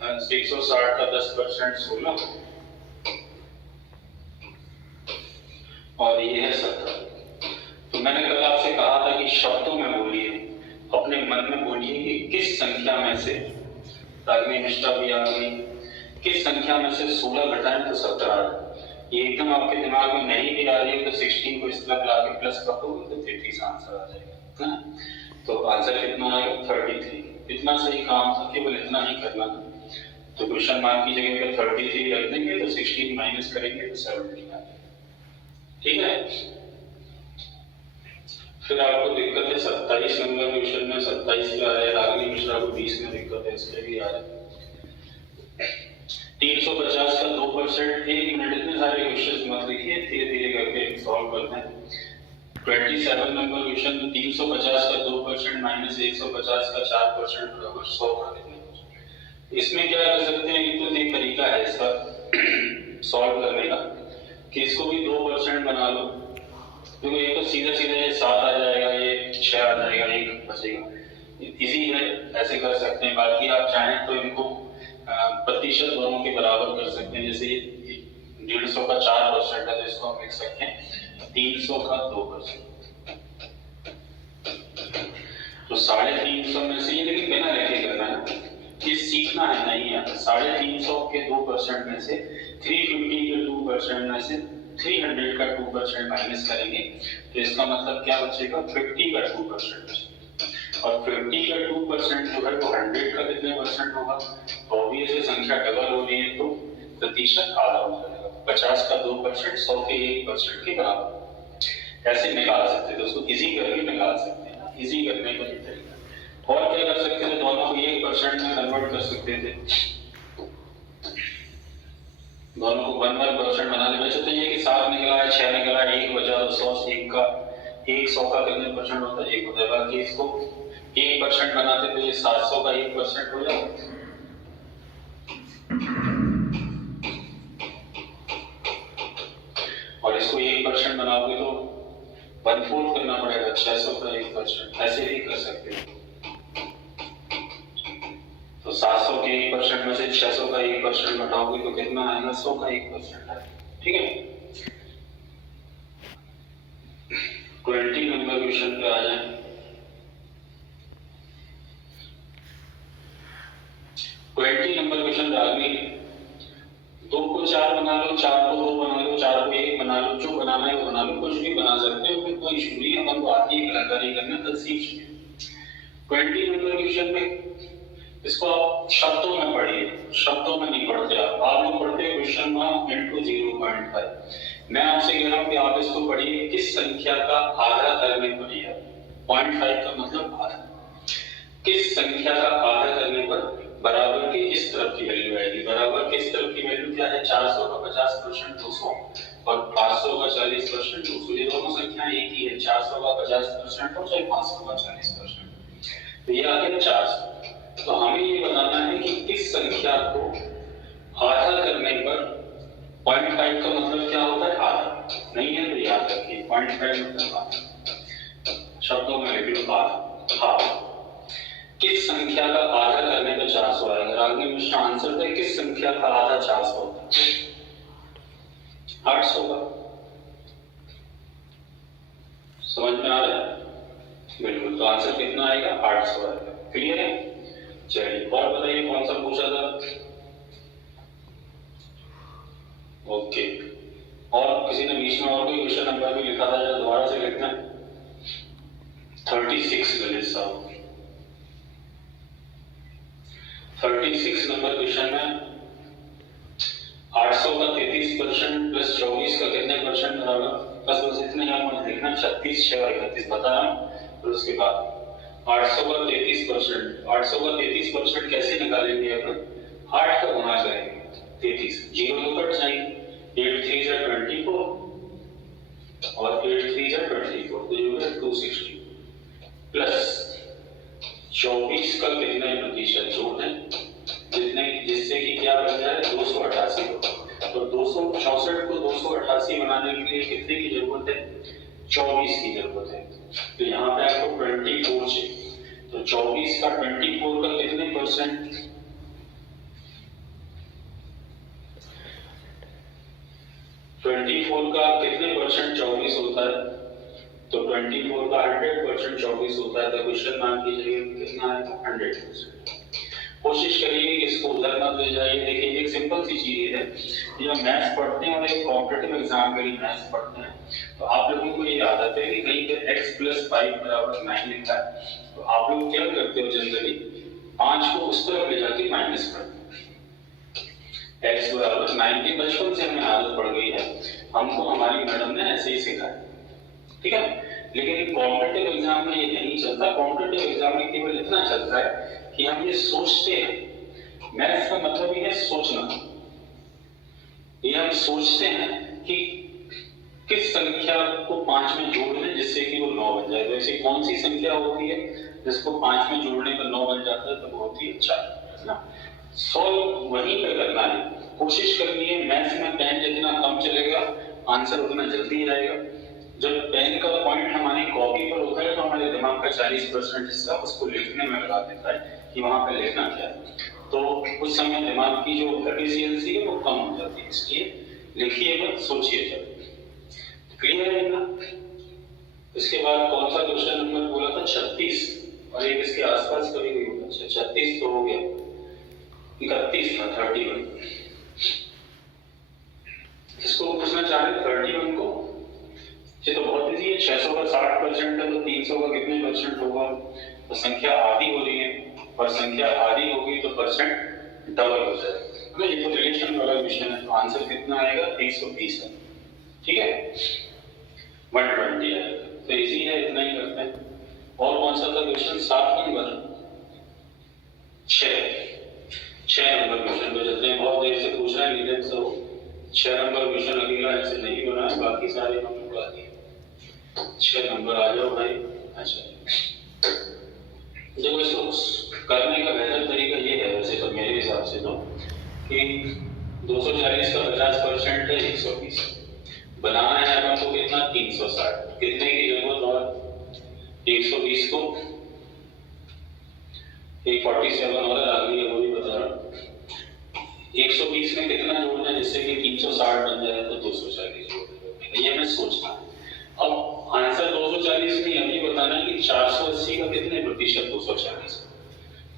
660 का 10% 16 और ये है 70। तो मैंने कल आपसे कहा था कि शब्दों में बोलिए, अपने मन में बोलिए कि किस संख्या में से रागनी मिश्रा भी आ गई, किस संख्या में से 16 घटाएं तो 17 आ जाए। ये एकदम आपके दिमाग में नहीं भी आ रही है तो 16 को इस तरह ला के प्लस कर दोगे तो 33 आंसर आ जाएगा ना। तो आंसर कितना आएगा 33। इतना सही काम था, केवल इतना ही करना था। तो क्वेश्चन मार्क की जगह पर 33 रख देंगे तो 16 माइनस करेंगे तो 17 आ जाएगा। ठीक है। फिर आपको दिक्कत है 27 नंबर क्वेश्चन में। 27 क्या है, रागनी मिश्रा को 20 में दिक्कत है, इसलिए भी आ रहा है। 350 का 2%। 1 मिनट, इतने सारे क्वेश्चन मत लिखिए, धीरे धीरे करके सॉल्व करते हैं। 27 नंबर क्वेश्चन में 350 का 2% माइनस 150 का 4% बराबर 100 कर देंगे। इसमें क्या कर सकते हैं, तो एक तरीका है इसका सॉल्व करने का कि इसको भी 2% बना लो। देखो ये तो सीधा सीधा ये 7 आ जाएगा, ये 6 आ जाएगा, 1 बचेगा। इजी है, ऐसे कर सकते हैं। बाकी आप चाहें तो इनको प्रतिशत दोनों के बराबर कर सकते हैं। जैसे 150 का 4% है तो इसको हम लिख सकते हैं 300 का 2%। तो 350 में से ये, लेकिन बिना लिखे करना है, ये सीखना है, नहीं आता। 350 के 2% में से 350 के 2% में से 300 का 2% माइनस करेंगे तो इसका मतलब क्या बचेगा, 50 का 2%। और 50 का 2% जो है वो 100 का कितने परसेंट होगा। ऑब्वियसली संख्या डबल हो रही है तो प्रतिशत आधा हो जाएगा। 50 का 2% 100 के 1% के बराबर। ऐसे निकाल सकते हैं, तो उसको इजी करके निकाल सकते हैं। इजी करने का तरीका और क्या कर सकते थे, दोनों को 1% में कन्वर्ट कर सकते थे। दोनों को 1% बना ले। वैसे तो ये कि 7 निकला है, 6 निकला है, 1 बचा तो 100 से 1 का 100 का कितने परसेंट होता है, 1 होता है। बाकी इसको 1% बनाते तो ये 700 का 1% हो जाएगा। और इसको 1% बनाओगे तो 1/4 करना पड़ेगा, 600 का 1%। ऐसे भी कर सकते हो। तो 700 के 1% में से 600 का 1% घटाओगे तो कितना आएगा, 100 का 1% आएगा। ठीक है। 20 नंबर क्वेश्चन पे आ जाए। 20 नंबर क्वेश्चन रागनी, 2 को 4 बना लो, 4 को 2 बना लो, 4 को 1 बना लो, जो बनाना है वो बना लो, कुछ भी बना सकते हो, कोई इशू नहीं है। अपन को आती है कलाकारी करना, तो सीख चुके। 20 नंबर क्वेश्चन में इसको आप शब्दों में पढ़िए, शब्दों में नहीं पढ़ते आप लोग पढ़ते हैं क्वेश्चन मार्क इनटू 0.5। मैं आपसे कह रहा हूं कि आप इसको पढ़िए किस संख्या का आधा करने पर यह 0.5 का मतलब आधा, किस संख्या का आधा करने पर बराबर के इस तरफ की वैल्यू आएगी। बराबर के इस तरफ की वैल्यू क्या है, 400 का 50% 200 और 500 का 40% 200। ये दोनों संख्याएं एक ही है, 400 का 50% हो चाहे 500 का 40%। तो ये आ गया 400। तो हमें ये बताना है कि किस संख्या को आधा करने पर 0.5 का मतलब क्या होता है, आधा। नहीं है तो याद रखिए 0.5 मतलब आधा। शब्दों में लिख लो आधा, हाफ। किस संख्या का आधा करने पर 400 आएगा। रागनी मिश्रा आंसर था किस संख्या का आधा 400 होता है, 800 का। समझ में आ रहा है, बिल्कुल। तो आंसर कितना आएगा, 800 आएगा। क्लियर है। चलिए और बताइए कौन सा पूछा था। ओके। और किसी ने बीच में और कोई क्वेश्चन नंबर भी लिखा था, जरा दोबारा से लिखना है। 36 मिनट साहब। 36 नंबर क्वेश्चन में 800 का 33% प्लस 24 का कितने परसेंट बराबर, बस इतने ही आपको लिखना। 36, 6 और 31 बता रहा हूं। फिर उसके बाद 800 का 33%, 800 का 33% कैसे निकालेंगे अपन, 8 का गुणा करेंगे 33, 0 तो कट जाएंगे, 8 3 जा 24 और 8 3 जा 24, तो ये होगा 260 प्लस 24 का कितने प्रतिशत जोड़ है, जितने जिससे कि क्या बन जाए 288 हो। तो 264 को 288 बनाने के लिए कितने की जरूरत है, 24 की जरूरत है। तो यहाँ पे आपको 24 चाहिए। तो 24 का 24 का कितने परसेंट, 24 का कितने परसेंट 24 होता है? तो 24 का 100% 24 होता है, तो क्वेश्चन मार्क की जगह कितना है? 100%। कोशिश करिए इसको उधर मत ले जाइए। देखिए एक सिंपल सी चीज है, जब मैथ्स पढ़ते हैं और एक कॉम्पिटिटिव एग्जाम के लिए मैथ्स पढ़ते हैं तो आप लोगों को ये आदत है कि कहीं पे x + 5 = 9 लिखा है, तो आप लोग क्या करते हो जनरली 5 को उस तरफ ले जाके माइनस करते हो। x = 9 की बचपन से हमें आदत पड़ गई है, हमको हमारी मैडम ने ऐसे ही सिखाया, ठीक है। लेकिन कॉम्पिटिटिव एग्जाम में ये नहीं चलता। कॉम्पिटिटिव एग्जाम में केवल इतना चलता है कि हम ये सोचते हैं, मैथ्स का मतलब ही है सोचना। ये हम सोचते हैं कि किस संख्या को 5 में जोड़ दें जिससे कि वो 9 बन जाए। तो ऐसी कौन सी संख्या होती है जिसको 5 में जोड़ने पर 9 बन जाता है? तो बहुत ही अच्छा है ना। सॉल्व वहीं पे करना है, कोशिश करनी है। मैथ्स में पेन जितना कम चलेगा आंसर उतना जल्दी आएगा। जब पेन का पॉइंट हमारी कॉपी पर होता है तो हमारे दिमाग का 40% हिस्सा उसको लिखने में लगा देता है कि वहां पे लिखना क्या है, तो उस समय दिमाग की जो एफिशिएंसी है वो कम हो जाती है। इसलिए लिखिए मत, सोचिए जब। क्लियर है ना? इसके बाद कौन सा क्वेश्चन नंबर बोला था? 36, और एक इसके आसपास कभी भी होगा। अच्छा 36 तो हो गया, 31 था, 31। इसको पूछना चाह रहे 31 को। ये तो बहुत इजी है, 600 का 60% है तो 300 का कितने परसेंट होगा? तो संख्या आधी हो रही है, और संख्या आधी होगी तो परसेंट डबल हो जाएगा। तो ये तो रिलेशन वाला क्वेश्चन है, तो आंसर कितना आएगा? 320 है, ठीक है। 120 आएगा, तो इजी है, इतना ही करते हैं। और कौन सा था क्वेश्चन? 7 नंबर 6 नंबर क्वेश्चन पे चलते हैं। बहुत देर से पूछ रहे हैं नीरज सर, 6 नंबर क्वेश्चन अगला ऐसे नहीं बना है, बाकी सारे हम उड़ा दिए। 6 नंबर आ जाओ भाई। अच्छा देखो इसको करने का बेहतर तरीका ये है वैसे तो मेरे हिसाब से तो, कि 240 का 50% है 120, बनाना है अपन को कितना? 360। कितने की जरूरत? और 120 को एक 47 और आ गई है, वो भी बता रहा। 120 में कितना जोड़ना है जिससे कि 360 बन जाए? तो 240 जोड़ना है, ये हमें सोचना है। अब आंसर 240 नहीं, अभी बताना है कि 480 का कितने प्रतिशत 240 है।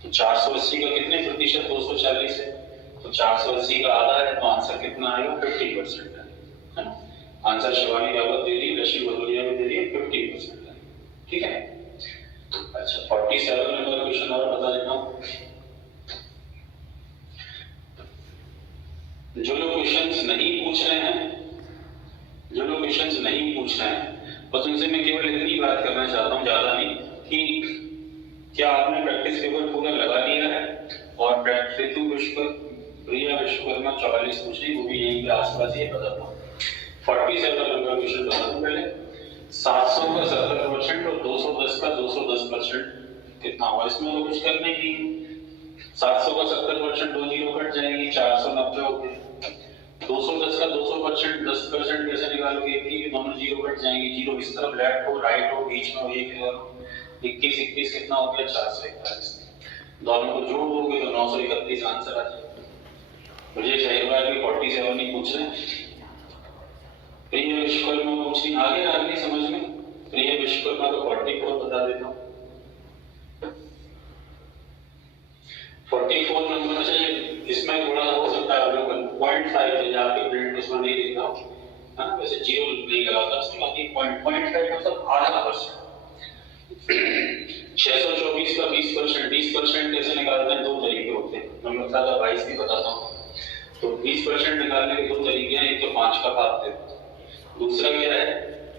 तो 480 का कितने प्रतिशत 240 है? तो 480 का आधा है, तो आंसर कितना आएगा? 50% है ना। आंसर शिवानी रावत दे रही है, रश्मि भदौरिया भी दे रही है, 50% है, ठीक है। अच्छा 47 नंबर क्वेश्चन और बता देता हूँ। जो लोग क्वेश्चंस नहीं पूछ रहे हैं, बस उनसे मैं केवल इतनी बात करना चाहता हूँ, ज्यादा नहीं, कि क्या आपने प्रैक्टिस पेपर पूरा लगा लिया है? और प्रिया विश्वकर्मा 44 पूछ रही, वो भी यहीं पे आसपास ही बता दो। 47 नंबर क्वेश्चन बता दो पहले। 700 का 70% और 210 का 210% कितना हुआ? इसमें तो कुछ करने की, 700 का 70% 2 जीरो कट जाएंगी, 490 हो गए। 210 का 200% 10% कैसे निकालोगे? कि दोनों जीरो कट जाएंगे, जीरो इस तरफ लेफ्ट हो, राइट हो, बीच में हो, एक इधर हो। 21 21 कितना हो गया? 441। दोनों को जोड़ दोगे तो 931 आंसर आ जाएगा। मुझे चाहिए बार भी 47 नहीं पूछ रहे, प्रिय विश्वकर्मा पूछ रही, आगे आ गई समझ में। प्रिय विश्वकर्मा को 44 बता देता हूँ। 44 नंबर से इसमें थोड़ा हो सकता है अवलोकन 0.5 है, आपके प्रिंट इसमें नहीं लिख रहा हूँ, हाँ वैसे जीरो नहीं लगाता उसमें, बाकी 0.5 मतलब आधा परसेंट। 624 का 20% कैसे निकालते हैं? 2 तरीके होते हैं, मैं मतलब 22 भी बताता हूँ। तो 20% निकालने के 2 तरीके हैं, एक तो 5 का भाग दे, दूसरा क्या है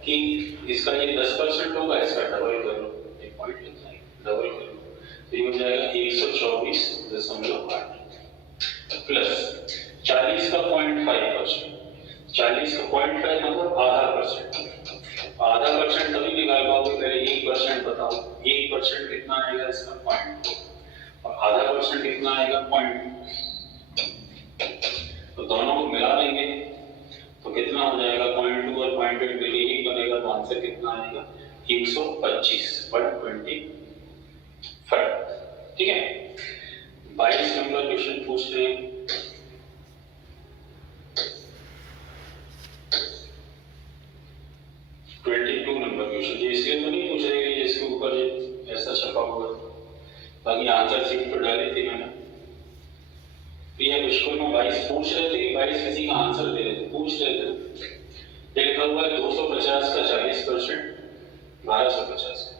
कि इसका ये 10% होगा, इसका डबल कर लो, एक पॉइंट लिखना है, डबल कर लो, तो ये हो जाएगा 124.8 प्लस 40 का 0.5%। 40 का 0.5 मतलब आधा परसेंट। आधा परसेंट तभी निकाल पाओगे, पहले 1% बताओ। 1% कितना आएगा? इसका 0.2, और आधा परसेंट कितना आएगा? 0.2। तो दोनों को मिला देंगे तो कितना हो जाएगा? 0.2 और 0.8 मिलिए ही बनेगा, तो आंसर कितना आएगा? 125/25, ठीक है। 22 नंबर क्वेश्चन पूछ रहे हैं। बाकी आंसर सीट पर डाली थी मैंने। प्रिया विश्व में 22 पूछ रहे थे कि 22 किसी का आंसर दे रहे थे, पूछ रहे थे। ये लिखा हुआ है 250 का 40%, 1250 का।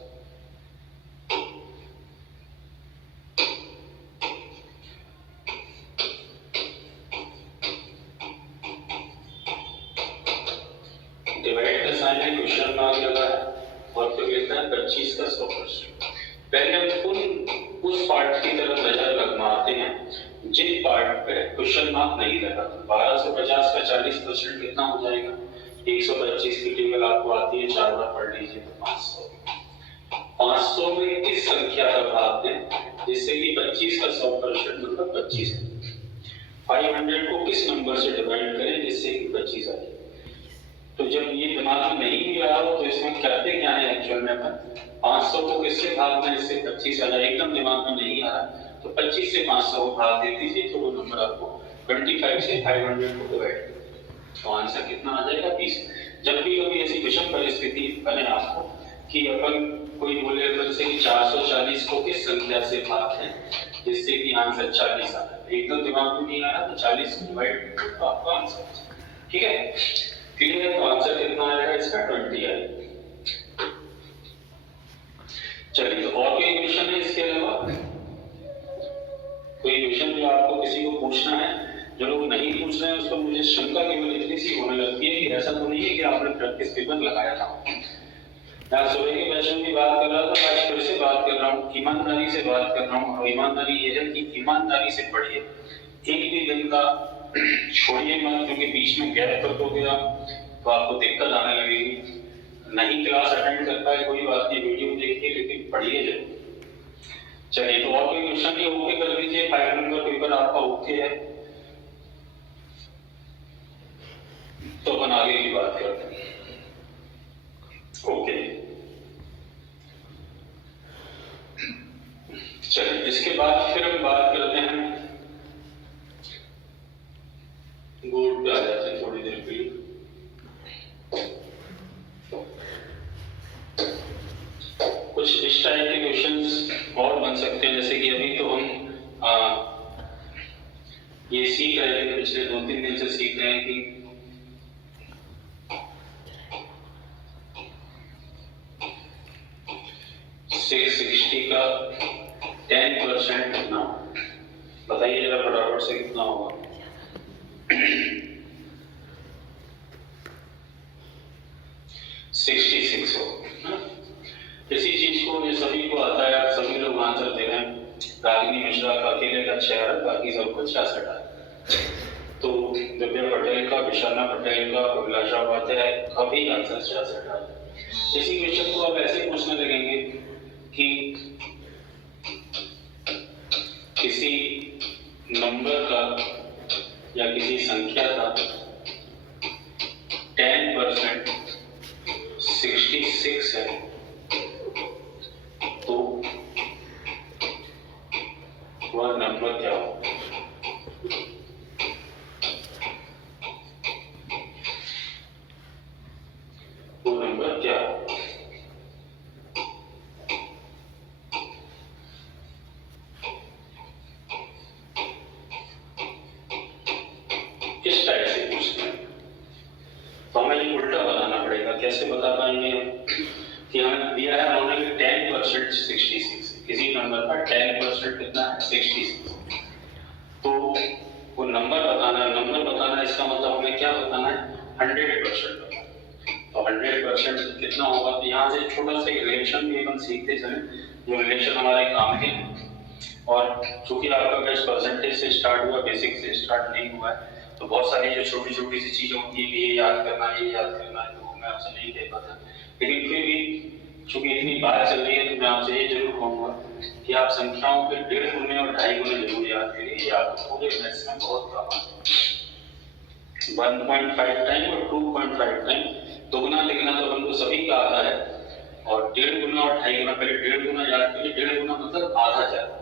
डिवाइड का साइन है, क्वेश्चन मार्क लगा है और फिर लिखता है 25 का 100%। पहले हम उस पार्ट की तरफ नजर मारते हैं जिन पार्ट पे क्वेश्चन मार्क नहीं लगा। 1250 का 40% कितना हो जाएगा? 125 की टेबल आपको आती है, 4 बार पढ़ लीजिए तो 500। 500 में किस संख्या का भाग दें जिससे कि 25 का 100% मतलब 25 है। 500 को किस नंबर से डिवाइड करें जिससे कि 25 आए। तो जब ये दिमाग में नहीं भी आ रहा हो तो इसमें करते क्या है एक्चुअल में अपन 500 को किससे भागना है इससे 25 आ जाए। एकदम दिमाग में नहीं आ रहा तो 25 से 500 को भाग दे दीजिए तो वो नंबर आपको 25 से 500 को डिवाइड तो आंसर कितना आ जाएगा 20। जब भी कभी ऐसी विषम परिस्थिति बने आपको कि अपन कोई बोले अपन से कि 440 को किस संख्या से भाग है जिससे कि आंसर 40 आता है, एकदम दिमाग में नहीं आ रहा तो 40 डिवाइड तो आपका आंसर। ठीक है, क्लियर है? तो आंसर कितना आएगा इसका 20 आएगा। चलिए, तो और कोई क्वेश्चन है इसके अलावा? कोई क्वेश्चन जो आपको किसी को पूछना है? जो लोग नहीं पूछ रहे हैं उसको मुझे शंका केवल इतनी सी होने लगती है कि ऐसा तो नहीं है कि आपने प्रैक्टिस पेपर लगाया था। मैं सुबह के बैच में भी बात कर रहा था, आज फिर से बात कर रहा हूँ, ईमानदारी से बात कर रहा हूँ। और ईमानदारी ये है कि ईमानदारी से पढ़िए, एक भी दिन का छोड़िए मत, क्योंकि बीच में गैप कर दोगे आप तो आपको दिक्कत आने लगेगी। नहीं क्लास अटेंड कर पाए कोई बात नहीं, वीडियो देखिए लेकिन पढ़िए जरूर। चलिए, तो और कोई क्वेश्चन नहीं? ओके कर दीजिए, 5 नंबर पेपर आपका ओके है तो अपन आगे की बात करते हैं। ओके, चलिए इसके बाद फिर हम बात करते हैं बोर्ड पे आ जाते हैं थोड़ी देर के लिए। कुछ इस टाइप के क्वेश्चंस और बन सकते हैं, जैसे कि अभी तो हम ये सीख रहे थे, पिछले 2-3 दिन से सीख रहे हैं कि का 10% कितना, बताइए जरा फटाफट से कितना होगा। 66 हो। इसी चीज को ये सभी को आता है, सभी लोग आंसर दे रहे हैं। रागिनी मिश्रा का अकेले का 6 है, बाकी सबको 66 है। तो दिव्या पटेल का, विशाला पटेल का, अभिलाषा उपाध्याय का भी आंसर 66 है। इसी क्वेश्चन को अब ऐसे पूछने लगेंगे कि किसी नंबर का या किसी संख्या का 10% 66 है तो वह नंबर क्या हो। वो नंबर क्या हो। किस टाइप से पूछते हैं तो हमें ये उल्टा बताना पड़ेगा। कैसे बता पाएंगे हम कि हमें दिया है उन्होंने 10% 66, किसी नंबर का 10% कितना है 66, तो वो नंबर बताना है। नंबर बताना है इसका मतलब हमें क्या बताना है 100% बताना। तो 100% कितना होगा, तो यहाँ से छोटा सा रिलेशन भी अपन सीखते चले, जो रिलेशन हमारे काम के। और चूंकि आपका बैच परसेंटेज से स्टार्ट हुआ, बेसिक से स्टार्ट नहीं हुआ है, तो बहुत सारी जो छोटी छोटी सी चीजें होती है कि ये याद करना है, ये याद करना है, तो मैं आपसे नहीं कह पाता। लेकिन फिर भी चूंकि इतनी बात चल रही है तो मैं आपसे ये जरूर कहूंगा कि आप संख्याओं के 1.5 गुने और 2.5 गुने जरूर याद करिए। याद पूरे मैथ्स में बहुत काम आता है। 1.5 टाइम और 2.5 टाइम दोगुना लिखना तो हमको सभी का आता है, और 1.5 गुना और 2.5 गुना। पहले 1.5 गुना याद करिए, 1.5 गुना मतलब आधा ज्यादा।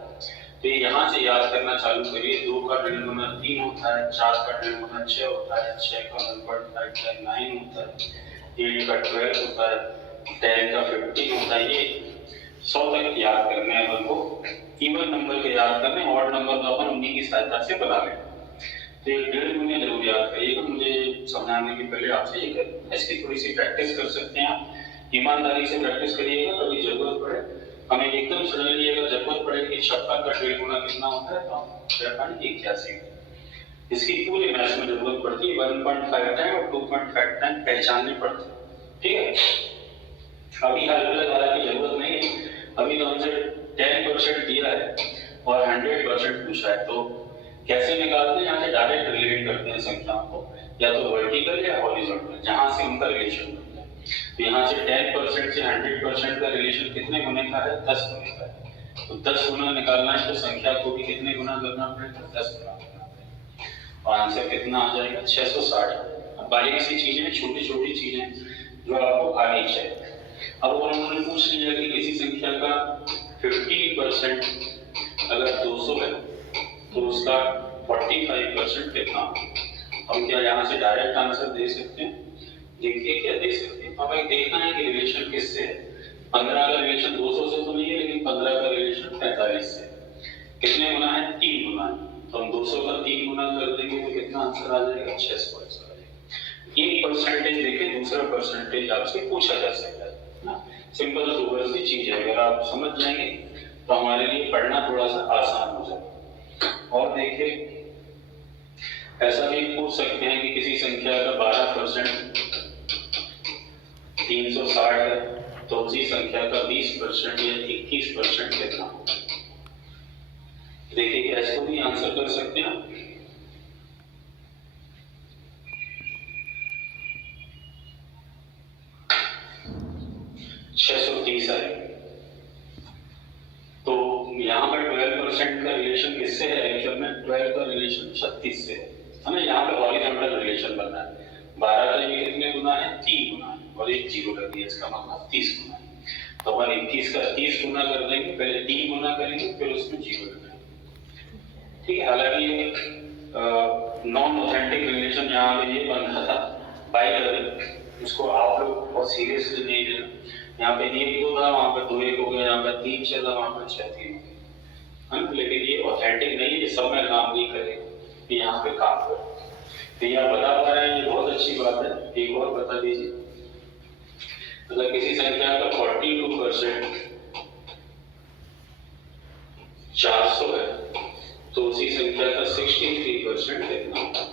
तो यहाँ से याद करना चालू करिए। 2 का 1.5 गुना 3 होता है, 4 का 1.5 गुना 6 होता है, 6 का 1.5 9 होता है, 8 का 12 होता है, 10 का 15 होता है। ये 100 तक याद करने हैं अपन को। इवन नंबर के याद करने, ऑड नंबर तो अपन उन्हीं की सहायता से बना लें। तो ये 1.5 गुने जरूर याद करिएगा। मुझे समझाने के पहले आपसे ये कहना, इसकी थोड़ी सी प्रैक्टिस कर सकते हैं आप, ईमानदारी से प्रैक्टिस करिएगा। कभी जरूरत पड़े, हमें एकदम सडनली अगर जरूरत पड़े कि 56 का 1.5 गुना कितना होता है, तो हम कह पाएंगे 81। इसकी पूरी मैथ्स में जरूरत पड़ती है, 1.5 टाइम और 2.5 टाइम पहचानने पड़ते हैं, ठीक है। अभी हाल धारा की जरूरत नहीं है, अभी तो हमसे 10% दिया है और 100% पूछा है, तो कैसे निकालते हैं? यहाँ से डायरेक्ट रिलेट करते हैं संख्याओं को, या तो वर्टिकल या हॉरिजॉन्टल, जहां से उनका रिलेशन बनता है। तो यहाँ से 10% से 100% का रिलेशन कितने गुने का है? 10 गुने का है। तो 10 गुना निकालना है, तो संख्या को भी कितने गुना करना पड़ेगा? 10 गुना करना पड़ेगा। और आंसर कितना आ जाएगा? 660। बारीक सी चीजें, छोटी छोटी चीजें जो आपको आनी चाहिए। अब उन्होंने पूछ लिया कि किसी संख्या का 50% अगर 200 है तो उसका 45% कितना? हम क्या यहाँ से डायरेक्ट आंसर दे सकते हैं? देखिए क्या दे सकते हैं, हमें देखना है कि रिलेशन किससे है। 15 का रिलेशन 200 से तो नहीं है, लेकिन 15 का रिलेशन 45 से। कितने गुना है? 3 गुना है। तो हम 200 का 3 गुना कर देंगे तो कितना आंसर आ जाएगा? 600 आंसर आ जाएगा। एक परसेंटेज देके दूसरा परसेंटेज आपसे पूछा जा सकता है ना। सिंपल सुपर सी चीज है, अगर आप समझ जाएंगे तो हमारे लिए पढ़ना थोड़ा सा आसान हो जाएगा। और देखिए, ऐसा भी पूछ सकते हैं कि किसी संख्या का 12% 360 है, तो उसी संख्या का 20% या 21% कितना होगा? देखिए, इसको भी आंसर कर सकते हैं। 630 है। तो यहाँ पर 12% का रिलेशन किससे है? एक्चुअल में 12 का रिलेशन 36 से है ना। यहाँ पे हॉरिजॉन्टल रिलेशन बन रहा है। 12 का ये कितने गुना है? 3 गुना है, और एक जीरो लग दिया, इसका मतलब 30 गुना है। तो अपन 21 का 30 गुना कर देंगे, पहले 3 गुना करेंगे, फिर उसमें जीरो लगाएंगे, ठीक है। हालांकि नॉन ऑथेंटिक रिलेशन यहाँ पे ये बन रहा था बाइनरी, इसको आप लोग बहुत सीरियसली नहीं लेना। यहाँ पे 1 2 था, वहां पे 2 1 हो गया, यहाँ पे 3 6 था, वहां पे 6 3 है ना। लेकिन ये ऑथेंटिक नहीं है, ये सब में काम नहीं करेगा, ये यहाँ पे काम कर। तो ये आप बता पा रहे हैं, ये बहुत अच्छी बात है। एक और बता दीजिए, अगर किसी संख्या का 42% 400 है, तो उसी संख्या का 63% कितना होगा?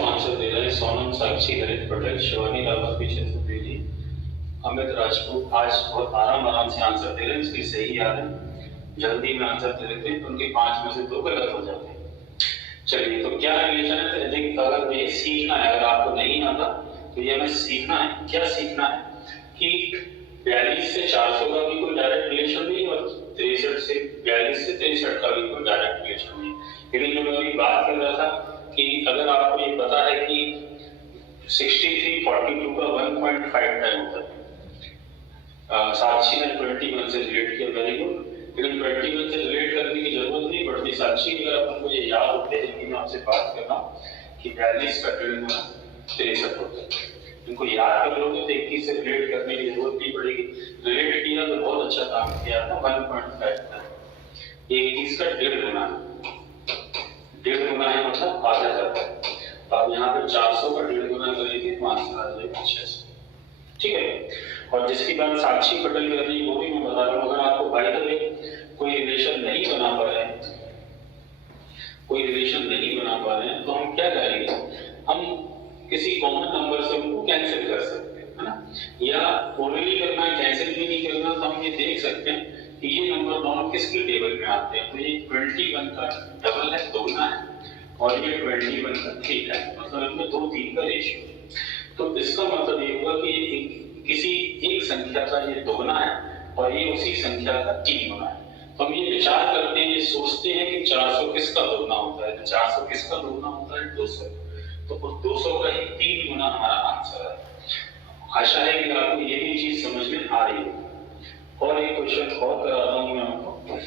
आंसर दे रहे हैं सोनम, साक्षी, हरित पटेल, शिवानी रावत भी 600 दे दी, अमित राजपूत आज बहुत आराम से आंसर दे रहे हैं, इसकी सही याद है। जल्दी में आंसर दे देते हैं तो उनके 5 में से 2 गलत हो जाते हैं। चलिए, तो क्या रिलेशन है? अगर ये सीखना है, अगर आपको नहीं आता तो ये हमें सीखना है। क्या सीखना है? कि 42 से 400 का भी कोई डायरेक्ट रिलेशन नहीं, और 63 से 42 से 63 का भी कोई डायरेक्ट रिलेशन नहीं। लेकिन जो मैं अभी बात कर रहा था कि अगर आपको ये पता है कि 63 42 का 1.5 टाइम होता है। साक्षी ने 21 से रिलेट किया, वेरी गुड। लेकिन 21 से रिलेट करने की जरूरत नहीं पड़ती। साक्षी, अगर अपन को ये याद होते हैं कि मैं आपसे बात कर रहा हूँ कि 42 का 1.5 गुना 63 होता है, इनको याद कर लोगे तो 21 से रिलेट करने की जरूरत नहीं पड़ेगी। रिलेट किया तो बहुत अच्छा काम किया था। 1.5 था, 21 का 1.5 गुना, 1.5 गुना है मतलब आधा करता है। तो आप यहाँ पे 400 का 1.5 गुना करेंगे तो आंसर आ जाएगा 600, ठीक है। और जिसकी बात साक्षी पटेल कर रही है वो भी मैं बता रहा हूँ, अगर आपको बाय द वे कोई रिलेशन नहीं बना पा रहे हैं, कोई रिलेशन नहीं बना पा रहे हैं, तो हम क्या करेंगे? हम किसी कॉमन नंबर से उनको कैंसिल कर सकते हैं, है ना। या ओनली करना है, कैंसिल भी नहीं करना, तो हम ये देख सकते हैं कि ये नंबर दोनों किसके टेबल में आते हैं। तो ये 21 का डबल है, 2 गुना है, और ये 21 का 3 है, मतलब इनमें 2 3 का रेशियो। तो इसका मतलब ये हुआ कि किसी एक संख्या का ये 2 गुना है और ये उसी संख्या का 3 गुना है। तो हम ये विचार करते हैं, ये सोचते हैं कि 400 किसका 2 गुना होता है। तो 400 किसका 2 गुना होता है? 200। तो उस 200 का ही 3 गुना हमारा आंसर है। आशा है कि आपको ये भी चीज समझ में आ रही है। और एक क्वेश्चन और कराता हूँ मैं आपको।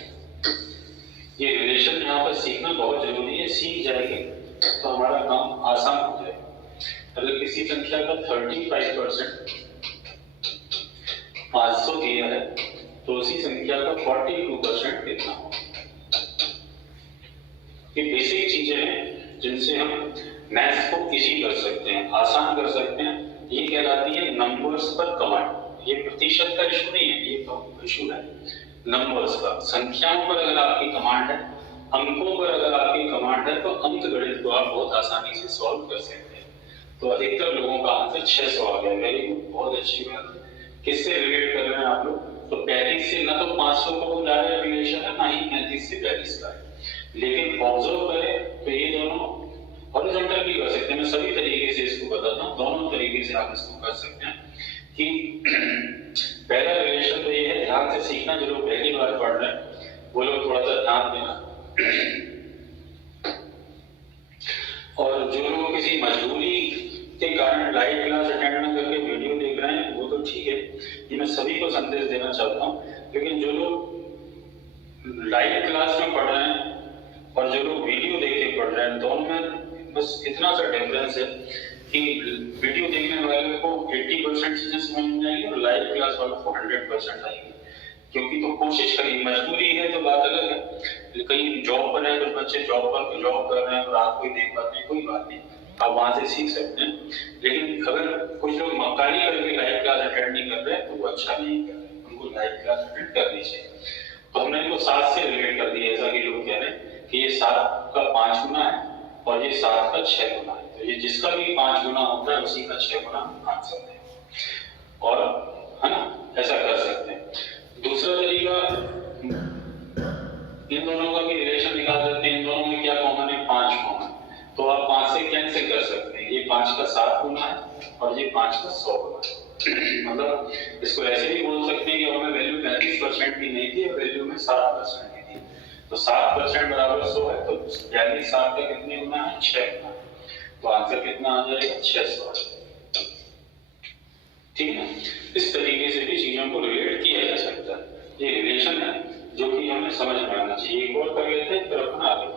ये रिलेशन यहाँ पर सीखना बहुत जरूरी है, सीख जाएंगे तो हमारा काम आसान हो जाएगा। अगर किसी संख्या का 35% 500 दिया है तो उसी संख्या का 42% कितना हो। ये बेसिक चीजें हैं जिनसे हम मैथ्स को इजी कर सकते हैं, आसान कर सकते हैं। ये कहलाती है नंबर्स पर कमांड। ये प्रतिशत का इशू नहीं है, ये तो इशू है नंबर्स का। संख्याओं पर अगर आपकी कमांड है, अंकों पर अगर आपकी कमांड है, तो अंक गणित को आप बहुत आसानी से सॉल्व कर सकते हैं। तो अधिकतर लोगों का आंसर 600 आ गया। वेरी गुड, बहुत अच्छी बात है। किससे रिलेट कर रहे हैं आप लोग? तो 35 से ना तो 500 को जा रहा है रिलेशन है, ना ही 35 से 42 का है। लेकिन ऑब्जर्व करें तो ये दोनों हॉरिजॉन्टल भी कर सकते हैं। मैं सभी तरीके से इसको बताता हूँ, दोनों तरीके से आप इसको कर सकते हैं। कि पहला रिलेशन तो ये है, ध्यान से सीखना। जो लोग पहली बार पढ़ रहे हैं वो लोग थोड़ा सा ध्यान देना, और जो लोग किसी मजबूरी के कारण लाइव क्लास अटेंड न करके वीडियो देख रहे हैं वो तो ठीक है, ये मैं सभी को संदेश देना चाहता हूँ। लेकिन जो लोग लाइव क्लास में पढ़ रहे हैं और जो लोग वीडियो देख के पढ़ रहे हैं, दोनों में बस इतना सा डिफरेंस है कि वीडियो देखने वाले को 80% चीजें समझ में आएगी और लाइव क्लास वालों को 100% आएगी। क्योंकि तो कोशिश करिए, मजबूरी है तो बात अलग है। कहीं जॉब पर है, कुछ बच्चे जॉब कर रहे हैं, रात को ही देख पाते हैं, कोई बात नहीं, आप वहां से सीख सकते हैं। लेकिन अगर कुछ लोग मक्कारी करके लाइव क्लास अटेंड नहीं कर रहे तो वो अच्छा नहीं कर रहे, उनको लाइव क्लास अटेंड करनी चाहिए। तो हमने इनको 7 से रिलेट कर दिया, ऐसा कि लोग कह रहे हैं कि ये 7 का 5 गुना है और ये 7 का 6 गुना है। तो ये जिसका भी 5 गुना होता है उसी का 6 गुना आंसर है, और है ना, ऐसा कर सकते हैं। दूसरा तरीका, इन दोनों का भी रिलेशन निकाल सकते हैं। इन दोनों में क्या कॉमन है? 5 कॉमन। तो आप 5 से कैंसिल कर सकते हैं। ये 5 का 7 गुना है और ये 5 का 100 गुना है। मतलब इसको ऐसे भी बोल सकते हैं कि हमें वैल्यू 35% भी नहीं थी, वैल्यू में 7% भी थी। तो 7% बराबर 100 है, तो यानी 7 का कितने गुना है? 6 गुना। तो आंसर कितना आ जाएगा? 600। ठीक है ना? इस तरीके से भी चीजों को रिलेट किया जा सकता है। ये रिलेशन है जो कि हमें समझ में आना चाहिए। एक और कर लेते हैं फिर अपना आगे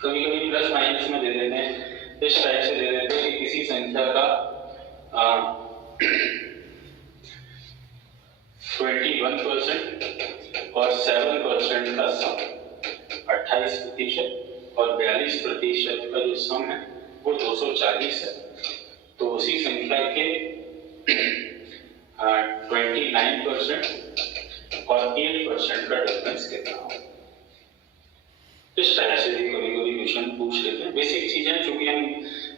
कभी कभी प्लस माइनस में दे देते हैं, इस टाइप से दे देते हैं कि किसी संख्या का 21% और 7% का सम, 28% और 42% का जो सम है वो 240 है। तो उसी संख्या के 29% और 8% का डिफरेंस कितना हो। इस टाइप से भी कभी कभी क्वेश्चन पूछ लेते हैं। बेसिक चीजें, चूंकि हम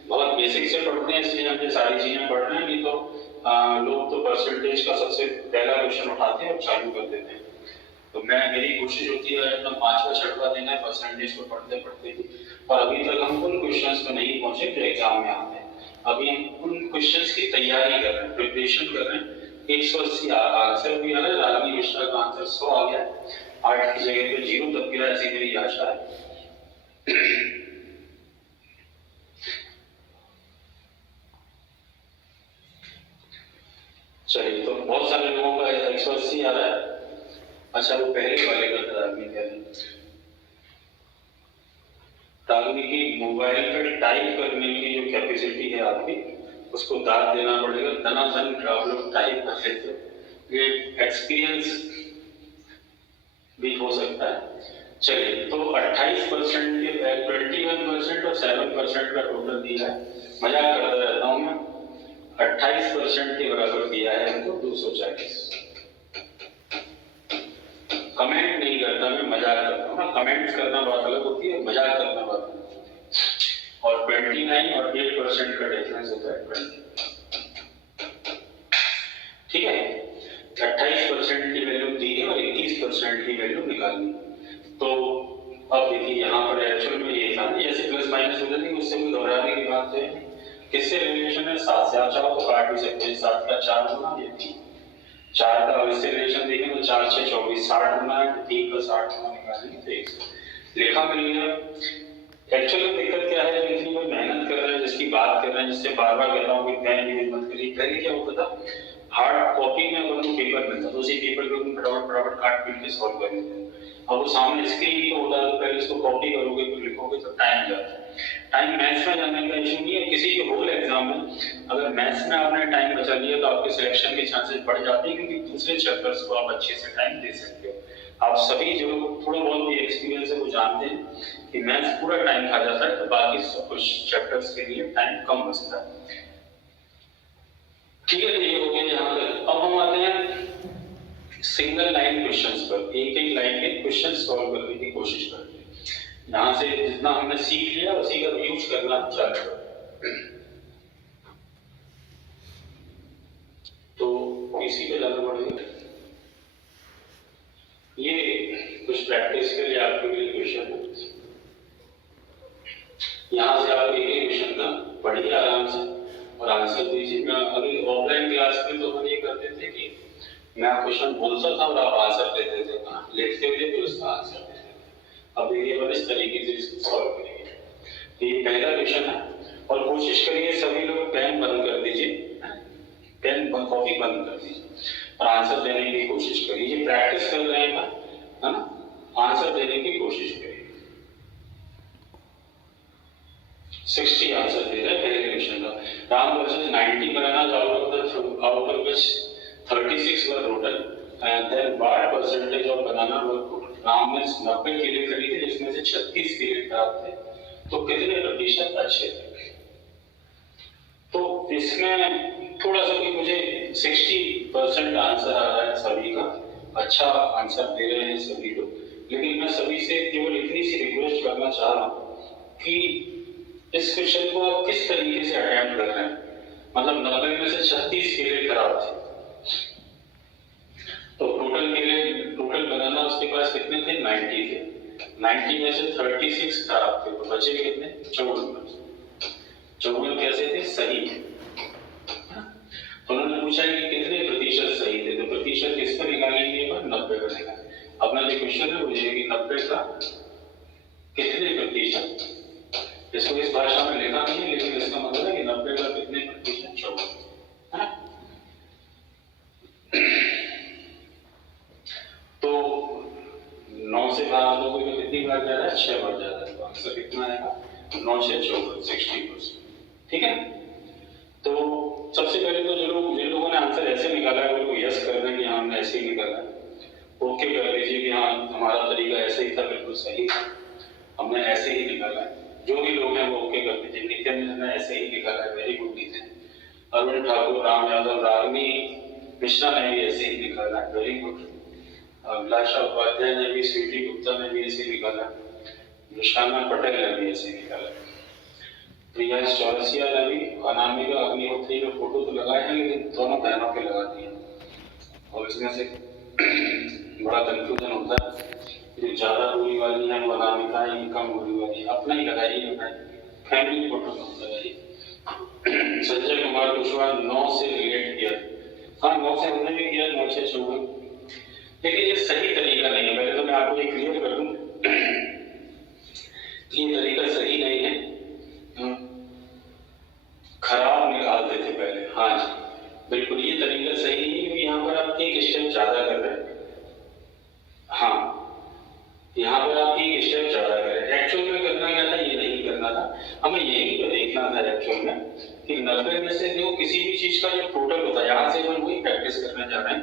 बहुत बेसिक से पढ़ते हैं इसलिए हम ये सारी चीजें पढ़ रहे हैं, नहीं तो लोग तो परसेंटेज का सबसे पहला क्वेश्चन उठाते हैं और चालू कर देते हैं। तो मेरी कोशिश होती है अपना 5वां 6वां देना है परसेंटेज को पढ़ते पढ़ते भी, और अभी तक हम उन क्वेश्चंस पे नहीं पहुंचे जो एग्जाम में आते हैं। अभी हम उन क्वेश्चंस की तैयारी कर रहे हैं, प्रिपरेशन कर रहे हैं। 180 आंसर भी आ रहा है, रागनी मिश्रा का आंसर 100 आ गया, 8 की जगह पे 0 दब गया, ऐसी मेरी आशा है। चलिए, तो बहुत सारे लोगों का 180 आ रहा है। अच्छा, वो पहले वाले का रागनी कह रहे हैं, रागनी की मोबाइल पर टाइप करने की जो कैपेसिटी है आपकी, उसको दाद देना पड़ेगा। धनाधन आप लोग टाइप कर लेते हो, ये एक्सपीरियंस भी हो सकता है। चलिए, तो 28% के 21% और 7% का टोटल दिया है। मजाक करता रहता हूँ मैं, 28% के बराबर दिया है हमको 240। कमेंट नहीं करता मैं, मजाक करता हूँ ना। कमेंट करना बात अलग होती है, मजाक करना बात अलग होती है। और 29 और 8% का डिफरेंस होता है 20। ठीक है, 28% की वैल्यू दी है और 21% की वैल्यू निकालनी। तो अब देखिए यहाँ पर एक्चुअल में ये था, जैसे प्लस माइनस हो जाती है, उससे भी घबराने की बात है। किससे रिलेशन है? 7 से। आप चाहो तो काट भी सकते हैं, 7 का 4 गुना, ये 3। 4 का इससे रिलेशन देखें तो 4 6 24, 60 गुना है, तो 3 का 60 गुना निकालेंगे तो 100 लेखा मिल गया। एक्चुअल में दिक्कत क्या है? जो इतनी कोई मेहनत कर रहे हैं, जिसकी बात कर रहे हैं, जिससे बार बार कह रहा हूँ कि टाइम यूज मत करिए। पहले क्या होता था, हार्ड कॉपी में अपन को पेपर मिलता तो उसी पेपर को अपन फटाफट काट पीट के सॉल्व कर लेते हैं। अब वो सामने स्क्रीन पे होता है तो पहले इसको कॉपी करोगे फिर लिखोगे तो टाइम जाता है। टाइम मैथ्स में जाने का इशू नहीं है, किसी के होल एग्जाम में अगर मैथ्स में आपने टाइम बचा लिया तो आपके सिलेक्शन के चांसेस बढ़ जाते हैं, क्योंकि दूसरे चैप्टर्स को आप अच्छे से टाइम दे सकते हो। आप सभी जो थोड़ा बहुत भी एक्सपीरियंस है वो जानते हैं कि मैथ्स पूरा टाइम खा जाता है, तो बाकी सब कुछ चैप्टर्स के लिए टाइम कम बचता है। ठीक है, तो ये हो गया यहाँ तक। अब हम आते हैं सिंगल लाइन क्वेश्चंस पर, एक एक लाइन के क्वेश्चन सॉल्व करने की कोशिश करते हैं। यहाँ से जितना हमने सीख लिया उसी का यूज करना चालू करें। तो इसी पे ज्यादा बढ़ेगा। ये कुछ प्रैक्टिस के लिए आपके लिए क्वेश्चन है, यहाँ से आप एक एक क्वेश्चन का पढ़िए आराम से और आंसर दीजिए। मैं अभी ऑफलाइन क्लास में तो हम ये करते थे कि मैं क्वेश्चन बोलता था और आप आंसर देते थे, लिखते हुए फिर उसका आंसर देते थे। अब देखिए हम इस तरीके से इसको सॉल्व करेंगे। तो ये पहला क्वेश्चन है, और कोशिश करिए सभी लोग पेन बंद कर दीजिए, पेन कॉपी बंद कर दीजिए और आंसर देने की कोशिश करिए। ये प्रैक्टिस कर रहे हैं है ना, आंसर देने की कोशिश करिए। 60 आंसर दे रहे हैं पहले क्वेश्चन का। Ram versus 90 banana, out of which 36 were total, and then what percentage of banana were cooked? Ram ने 90 केले खरीदे जिसमें से 36 केले खराब थे, तो कितने प्रतिशत अच्छे थे? तो इसमें थोड़ा सा कि मुझे 60% आंसर आ रहा है सभी का, अच्छा आंसर दे रहे हैं सभी लोग, लेकिन मैं सभी से केवल इतनी सी रिक्वेस्ट करना चाह रहा हूँ कि इस क्वेश्चन को आप किस तरीके से अटेम्प्ट कर रहे हैं। मतलब 90 में से 36 केले खराब थे, तो टोटल बनाना उसके पास कितने थे? 90 थे। 90 में से 36 खराब थे, तो बचे कितने? 54। 54 कैसे थे? सही थे। तो उन्होंने पूछा कि कितने प्रतिशत सही थे, तो प्रतिशत किस पर निकालेंगे? 90 पर निकालेंगे। अपना जो क्वेश्चन है वो ये कि 90 का कितने प्रतिशत, इसको इस भाषा में लिखा नहीं है लेकिन इसका मतलब है कि 90 का कितने प्रतिशत? 54। तो 9 से भाग दोगे तो कितनी बार जा रहा है? 6 बार जा रहा है, तो आंसर कितना आएगा? 9 से 54, 60%। ठीक है, तो सबसे पहले तो जिन लोगों ने आंसर ऐसे निकाला है वो लोग यस कर दें कि हाँ हमने ऐसे ही निकाला है। ओके कर दीजिए कि हाँ हमारा तरीका ऐसे ही था, बिल्कुल सही, हमने ऐसे ही निकाला है। जो भी लोग हैं वो ओके कर दीजिए। नितिन ने ऐसे ही निकाला है, वेरी गुड नितिन। अरुण ठाकुर, राम यादव, रागनी मिश्रा ने भी ऐसे ही निकाला है, वेरी गुड। अभिलाषा उपाध्याय ने भी, स्वीटी गुप्ता ने भी ऐसे निकाला, निशाना पटेल ने भी ऐसे निकाला, प्रिया चौरसिया ने भी, अनामिका अग्निहोत्री ने फोटो तो लगाए हैं लेकिन दोनों बहनों के लगा दिए, और इसमें से बड़ा कंफ्यूजन होता है, जो ज्यादा दूरी वाली है वो अनामिका है, कम दूरी वाली अपना ही लगाइए, फैमिली फोटो लगाइए। संजय कुमार कुशवाहा 9 से रिलेट किया, हाँ 9 से हमने भी किया, 9 से 14, लेकिन ये सही तरीका नहीं है। पहले तो मैं आपको ये क्लियर कर दूं कि ये तरीका सही नहीं है। खराब निकालते थे पहले, हाँ जी बिल्कुल ये तरीका सही नहीं है, क्योंकि यहाँ पर आप एक स्टेप ज्यादा कर रहे हैं। हाँ यहाँ पर आप एक स्टेप ज्यादा कर रहे हैं। एक्चुअल में करना क्या था? ये नहीं करना था, हमें यही तो देखना था एक्चुअल में कि 90 में से जो किसी भी चीज का जो टोटल होता है, यहाँ से हम वही प्रैक्टिस करने जा रहे हैं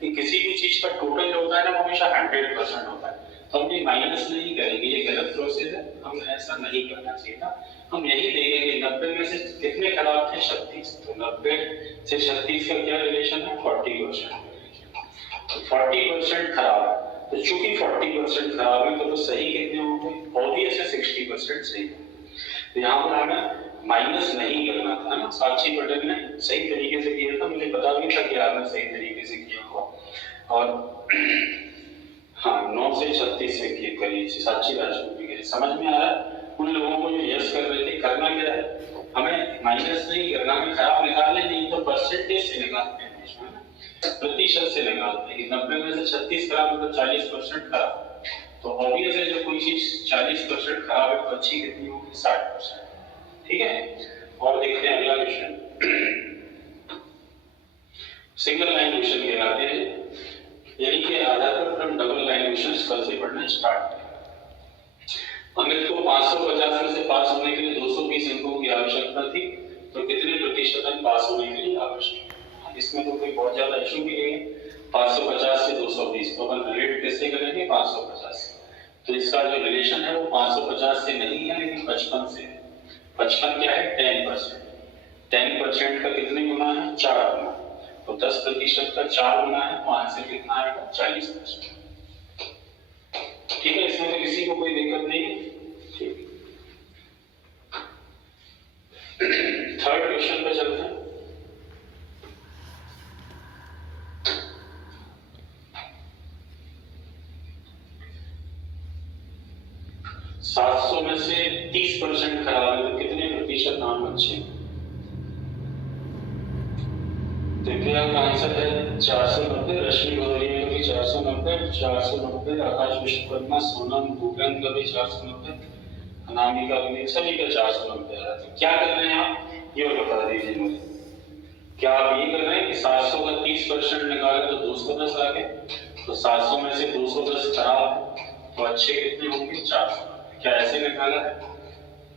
कि किसी भी चीज का टोटल जो होता है ना वो हमेशा 100% होता है। तो हम ये माइनस नहीं करेंगे, ये गलत प्रोसेस है, हम ऐसा नहीं करना चाहिए था। हम यही देखेंगे 90 में से कितने खराब थे? 36। तो 90 से 36 का क्या रिलेशन है? 40%। तो 40% खराब है, तो चूंकि 40% खराब है तो सही कितने होंगे? ऑब्वियस है 60% सही है। तो यहाँ पर हमें माइनस नहीं करना था ना। साक्षी पटेल ने सही तरीके से किया था, मुझे पता भी था कि आपने सही तरीके से किया होगा। और हाँ 9 से 36 से किए करिए, साक्षी राजपूत भी समझ में आ रहा है। उन लोगों को जो यस कर रहे थे, करना क्या है? हमें माइनस नहीं करना, हमें खराब निकालने नहीं तो परसेंटेज से निकालते हैं, प्रतिशत से निकालते हैं। 90 में से 36 खराब मतलब 40% खराब, तो ऑब्वियस है जब कोई चीज 40% खराब है तो अच्छी कितनी होगी? 60%। ठीक है, और देखते हैं अगला क्वेश्चन। सिंगल लाइन क्वेश्चन कहलाते हैं, यानी कि आधार पर हम डबल लाइन क्वेश्चन कल से पढ़ना स्टार्ट करें। अमित को 550 में से पास होने के लिए 220 अंकों की आवश्यकता थी, तो कितने प्रतिशत अंक पास होने के लिए आवश्यक है? इसमें तो कोई बहुत ज्यादा इशू भी नहीं है। 550 से 220 तो अपन रिलेट कैसे करेंगे? 550 से। तो इसका जो रिलेशन है वो 550 से नहीं है, लेकिन 55 से है। 55 क्या है? 10%। 10% का कितने गुना है? 4 गुना। तो 10% का 4 गुना है, तो आंसर कितना आएगा? 40%। ठीक है, इसमें तो किसी को कोई दिक्कत नहीं है। ठीक, थर्ड क्वेश्चन पे चलते हैं। सात सौ में से 30% खराब है, तो कितने प्रतिशत नाम अच्छे? दिव्या का आंसर है 490, रश्मि भदौरिया का भी 490, 490, आकाश विश्वकर्मा, सोनम भूपेंद्र का भी 490, अनामिका का भी, सभी का 490 आ रहा है। तो क्या कर रहे हैं आप, ये बता दीजिए मुझे। क्या आप ये कर रहे हैं कि 700 का 30% निकाले तो 210 आ गए, तो 700 में से 210 खराब है, तो अच्छे कितने होंगे? 400। क्या ऐसे निकाला है?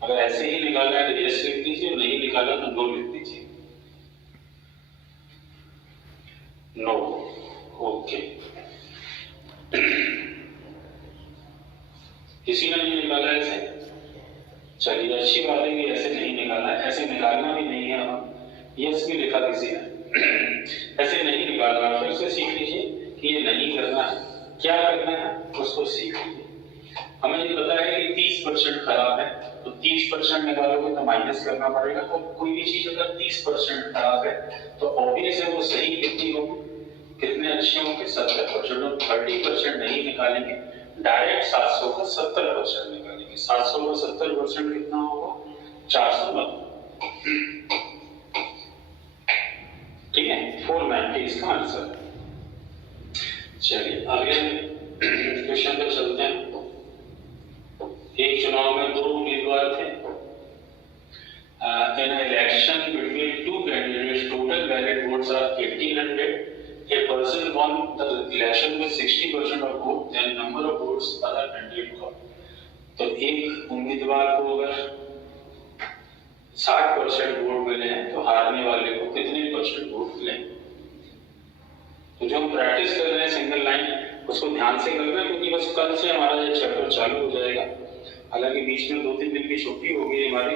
अगर ऐसे ही निकाला है तो यस लिख दीजिए, नहीं निकाला तो नो लिख दीजिए। No, okay. किसी ने नहीं निकाला ऐसे? चलिए, अच्छी बात है कि ऐसे नहीं निकाला, ऐसे निकालना भी नहीं है। हम यस भी लिखा किसी ने, ऐसे नहीं निकालना। फिर से सीख लीजिए कि ये नहीं करना है, क्या करना है उसको सीख लीजिए। हमें ये पता है कि 30% खराब है, तो 30% निकालोगे तो माइनस करना पड़ेगा। तो कोई भी चीज अगर 30% खराब है तो ऑब्वियस है वो सही कितनी होगी? कितने अच्छे होंगे? 70%। और 30% नहीं निकालेंगे, डायरेक्ट 700 का 70% निकालेंगे। 700 का 70% कितना होगा? 490। ठीक है, 490 इसका आंसर। चलिए आगे क्वेश्चन पे चलते हैं। एक चुनाव में 2 उम्मीदवार थे। In an election between 2 candidates, total valid votes are 1800. A person won the election with 60% of vote, then number of votes other candidate got. तो एक उम्मीदवार को अगर 60% वोट मिले हैं, तो हारने वाले को कितने % वोट मिलेंगे? तो जो हम प्रैक्टिस कर रहे हैं सिंगल लाइन, उसको ध्यान से करना, क्योंकि बस कल से हमारा ये चैप्टर चालू हो जाएगा। हालांकि बीच में 2-3 दिन की छुट्टी होगी हमारी,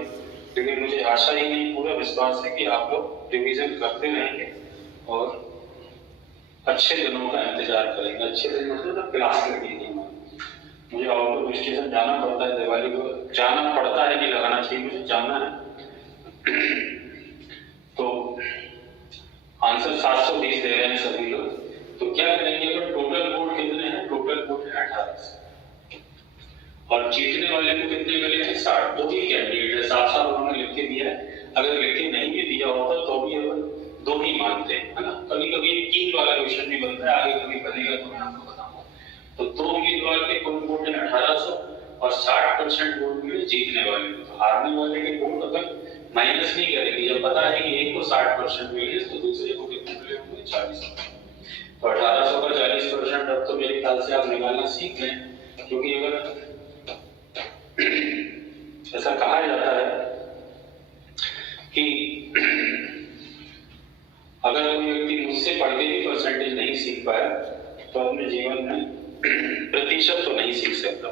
लेकिन मुझे आशा ही नहीं, पूरा विश्वास है कि आप लोग रिवीजन करते रहेंगे और अच्छे दिनों का इंतजार करेंगे। अच्छे दिन मतलब क्लास लगेगी। मुझे आउट ऑफ स्टेशन जाना पड़ता है, दिवाली को जाना पड़ता है, नहीं लगाना चाहिए, मुझे जाना है। तो आंसर 720 दे रहे हैं सभी लोग। तो क्या करेंगे? अगर टोटल वोट कितने हैं? टोटल वोट है 1800, और जीतने वाले को कितने मिले हैं? 60। दो ही कैंडिडेट है, साफ-साफ उन्होंने लिख के दिया है। अगर लिख के नहीं भी दिया होता तो भी हम दो ही मानते हैं, है ना। कभी-कभी 3 वाला क्वेश्चन भी बनता है, आगे कभी बनेगा तो मैं आपको बताऊंगा। तो 2 उम्मीदवार के कुल वोट है 1800 और 60% वोट मिले जीतने वाले को। तो हारने वाले के वोट अपन माइनस नहीं करेंगे। जब पता है कि एक को 60% मिले तो दूसरे को कितने मिले होंगे? 40%। तो 1800 का 40% अब तो मेरे ख्याल से आप निकालना सीख लें, क्योंकि अगर ऐसा कहा जाता है कि अगर कोई व्यक्ति मुझसे पढ़ के भी परसेंटेज नहीं सीख पाया तो अपने जीवन में प्रतिशत तो नहीं सीख सकता।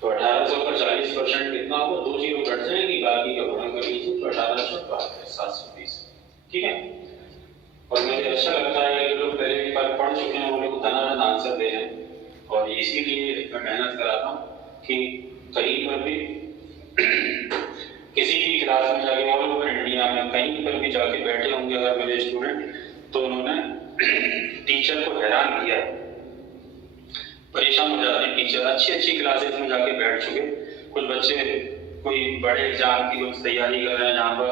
तो 1800 का 40% कितना होगा? 2 जीरो कट जाएंगी, बाकी का गुणा कर लीजिए, तो 1800 720। ठीक है। और मुझे अच्छा लगता है कि लोग पहले एक बार पढ़ चुके हैं, वो लोग धनाधन आंसर दे रहे हैं, और इसीलिए मैं मेहनत कराता हूँ कि कहीं पर भी किसी भी क्लास में जाके, ऑल ओवर इंडिया में कहीं पर भी जाके बैठे होंगे अगर मेरे स्टूडेंट, तो उन्होंने टीचर को हैरान किया, परेशान हो जाते हैं टीचर। अच्छी क्लासेस में जाके बैठ चुके, कुछ बच्चे कोई बड़े एग्जाम की कुछ तैयारी कर रहे हैं, जहाँ पर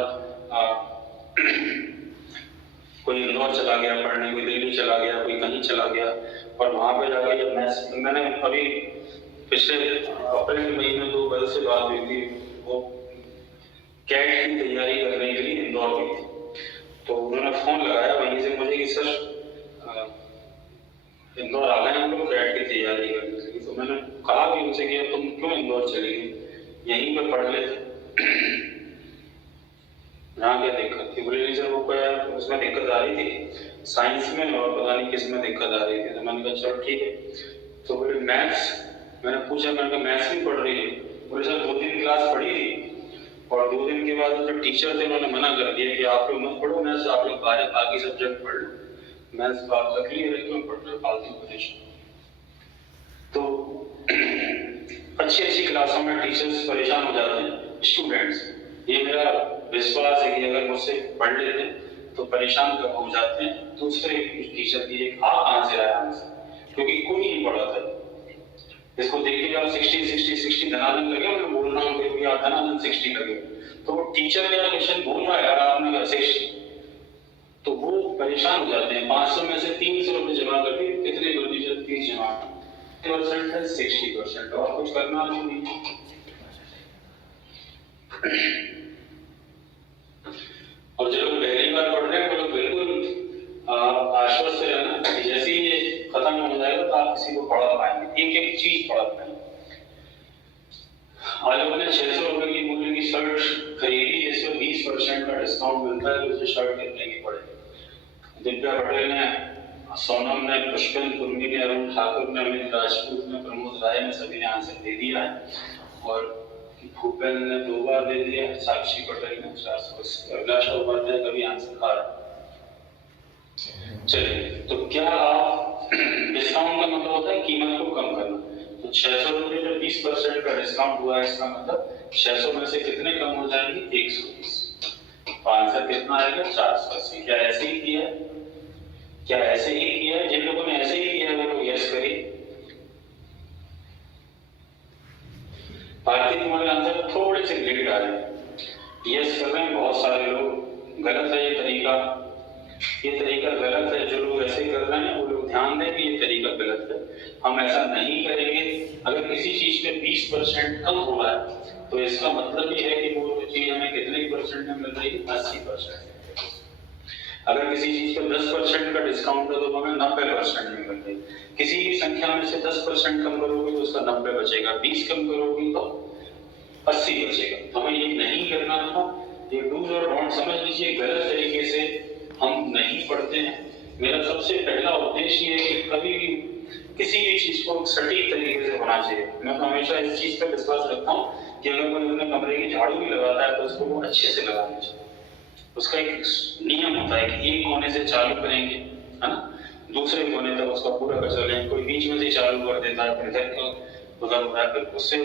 कोई इंदौर चला गया पढ़ने, कोई दिल्ली चला गया, कोई कहीं चला गया, और वहां पे जाके जब मैंने अभी पिछले अप्रैल महीने 2 गर्ल से बात हुई थी, वो कैट की तैयारी करने के लिए इंदौर गई थी, तो उन्होंने फोन लगाया वहीं से मुझे कि सर इंदौर आ गए हम लोग कैट की तैयारी करने के लिए। तो मैंने कहा भी उनसे कि तुम क्यों इंदौर चले गए, यहीं पे पढ़ लेते, यहाँ क्या दिक्कत थी। बोले नहीं सर वो क्या उसमें दिक्कत आ रही थी साइंस में और पता नहीं किस में दिक्कत आ रही थी। तो मैंने कहा चलो ठीक है। तो बोले मैथ्स, मैंने पूछा, मैंने कहा मैथ्स भी पढ़ रही है। बोले सर 2-3 क्लास पढ़ी थी और 2 दिन के बाद जो टीचर थे उन्होंने मना कर दिया कि आप लोग मत पढ़ो मैथ्स, आप लोग बाकी सब्जेक्ट पढ़ लो, मैथ्स का आपका क्लियर है, क्यों पढ़ रहे हो फालतू परेशान। तो अच्छी क्लासों में टीचर्स परेशान हो जाते हैं स्टूडेंट्स, ये मेरा विश्वास है कि अगर मुझसे पढ़ लेते तो परेशान हो जाते हैं दूसरे टीचर की एक कहां से आया आंसर, क्योंकि कोई नहीं पढ़ा था। इसको देख के आप 60 धनाधन लगे, मैं बोल रहा हूँ कि आप धनाधन 60 लगे, तो वो टीचर मेरा क्वेश्चन बोल रहा है यार आपने कहा 60, तो वो परेशान हो जाते हैं। 500 में से 300 रुपए जमा करके कितने प्रतिशत फीस जमा, 60% है 60%, और कुछ करना नहीं। और जो लोग पहली बार पढ़ रहे हैं वो लोग बिल्कुल आश्वस्त रहना कि जैसे ही ये खत्म हो जाएगा तो आप किसी को पढ़ा पाएंगे, एक चीज पढ़ा पाएंगे। आज मैंने 600 रुपए की मूल्य की शर्ट खरीदी, इसमें 20% का डिस्काउंट मिलता है, तो उसे शर्ट कितने की पड़ेगी। दिव्या पटेल ने, सोनम ने, पुष्पेंद्र कुर्मी ने, अरुण ठाकुर ने, अमित राजपूत ने, प्रमोद राय ने, सभी ने आंसर दे दिया है और भूपेंद्र ने 2 बार दे दिया, साक्षी पटेल ने 480, अभिलाषा उपाध्याय का भी आंसर आ रहा। चलिए, तो क्या आप डिस्काउंट का मतलब होता है कीमत को कम करना, तो 600 रुपए में 20% का डिस्काउंट हुआ है, इसका मतलब 600 में से कितने कम हो जाएंगे, 120, तो आंसर कितना आएगा 480। क्या ऐसे ही किया है, क्या ऐसे ही किया है? जिन लोगों ने ऐसे ही किया है वो लोग यस करिए। भारतीय तुम्हारे आंसर थोड़े से लेट आ रहे हैं, यस कर रहे हैं बहुत सारे लोग। गलत है ये तरीका गलत है। जो लोग ऐसे कर रहे हैं वो लोग ध्यान दें कि ये तरीका गलत है, हम ऐसा नहीं करेंगे। अगर किसी चीज पे 20% कम हो रहा है तो इसका मतलब ये है कि वो चीज हमें कितने परसेंट में मिल रही है, 80%। अगर किसी चीज पे 10% का डिस्काउंट है तो हमें 90% में मिल रही है। किसी भी संख्या में से 10% कम करोगे तो उसका 90 बचेगा, 20 कम करोगे तो 80 बचेगा। तो हमें ये नहीं करना था, ये डूज और डोंट समझ लीजिए। गलत तरीके से हम नहीं पढ़ते हैं। मेरा सबसे पहला उद्देश्य ये है कि कभी भी किसी भी चीज को सटीक तरीके से होना चाहिए। मैं तो हमेशा इस चीज पर विश्वास रखता हूँ कि अगर कोई अपने कमरे की झाड़ू भी लगाता है तो उसको वो अच्छे से लगाना चाहिए। उसका एक नियम होता है कि एक कोने से चालू करेंगे, है ना, दूसरे कोने तक उसका पूरा कचरा लेंगे। कोई बीच में से चालू कर देता है, फिर उधर हो रहा है, फिर उससे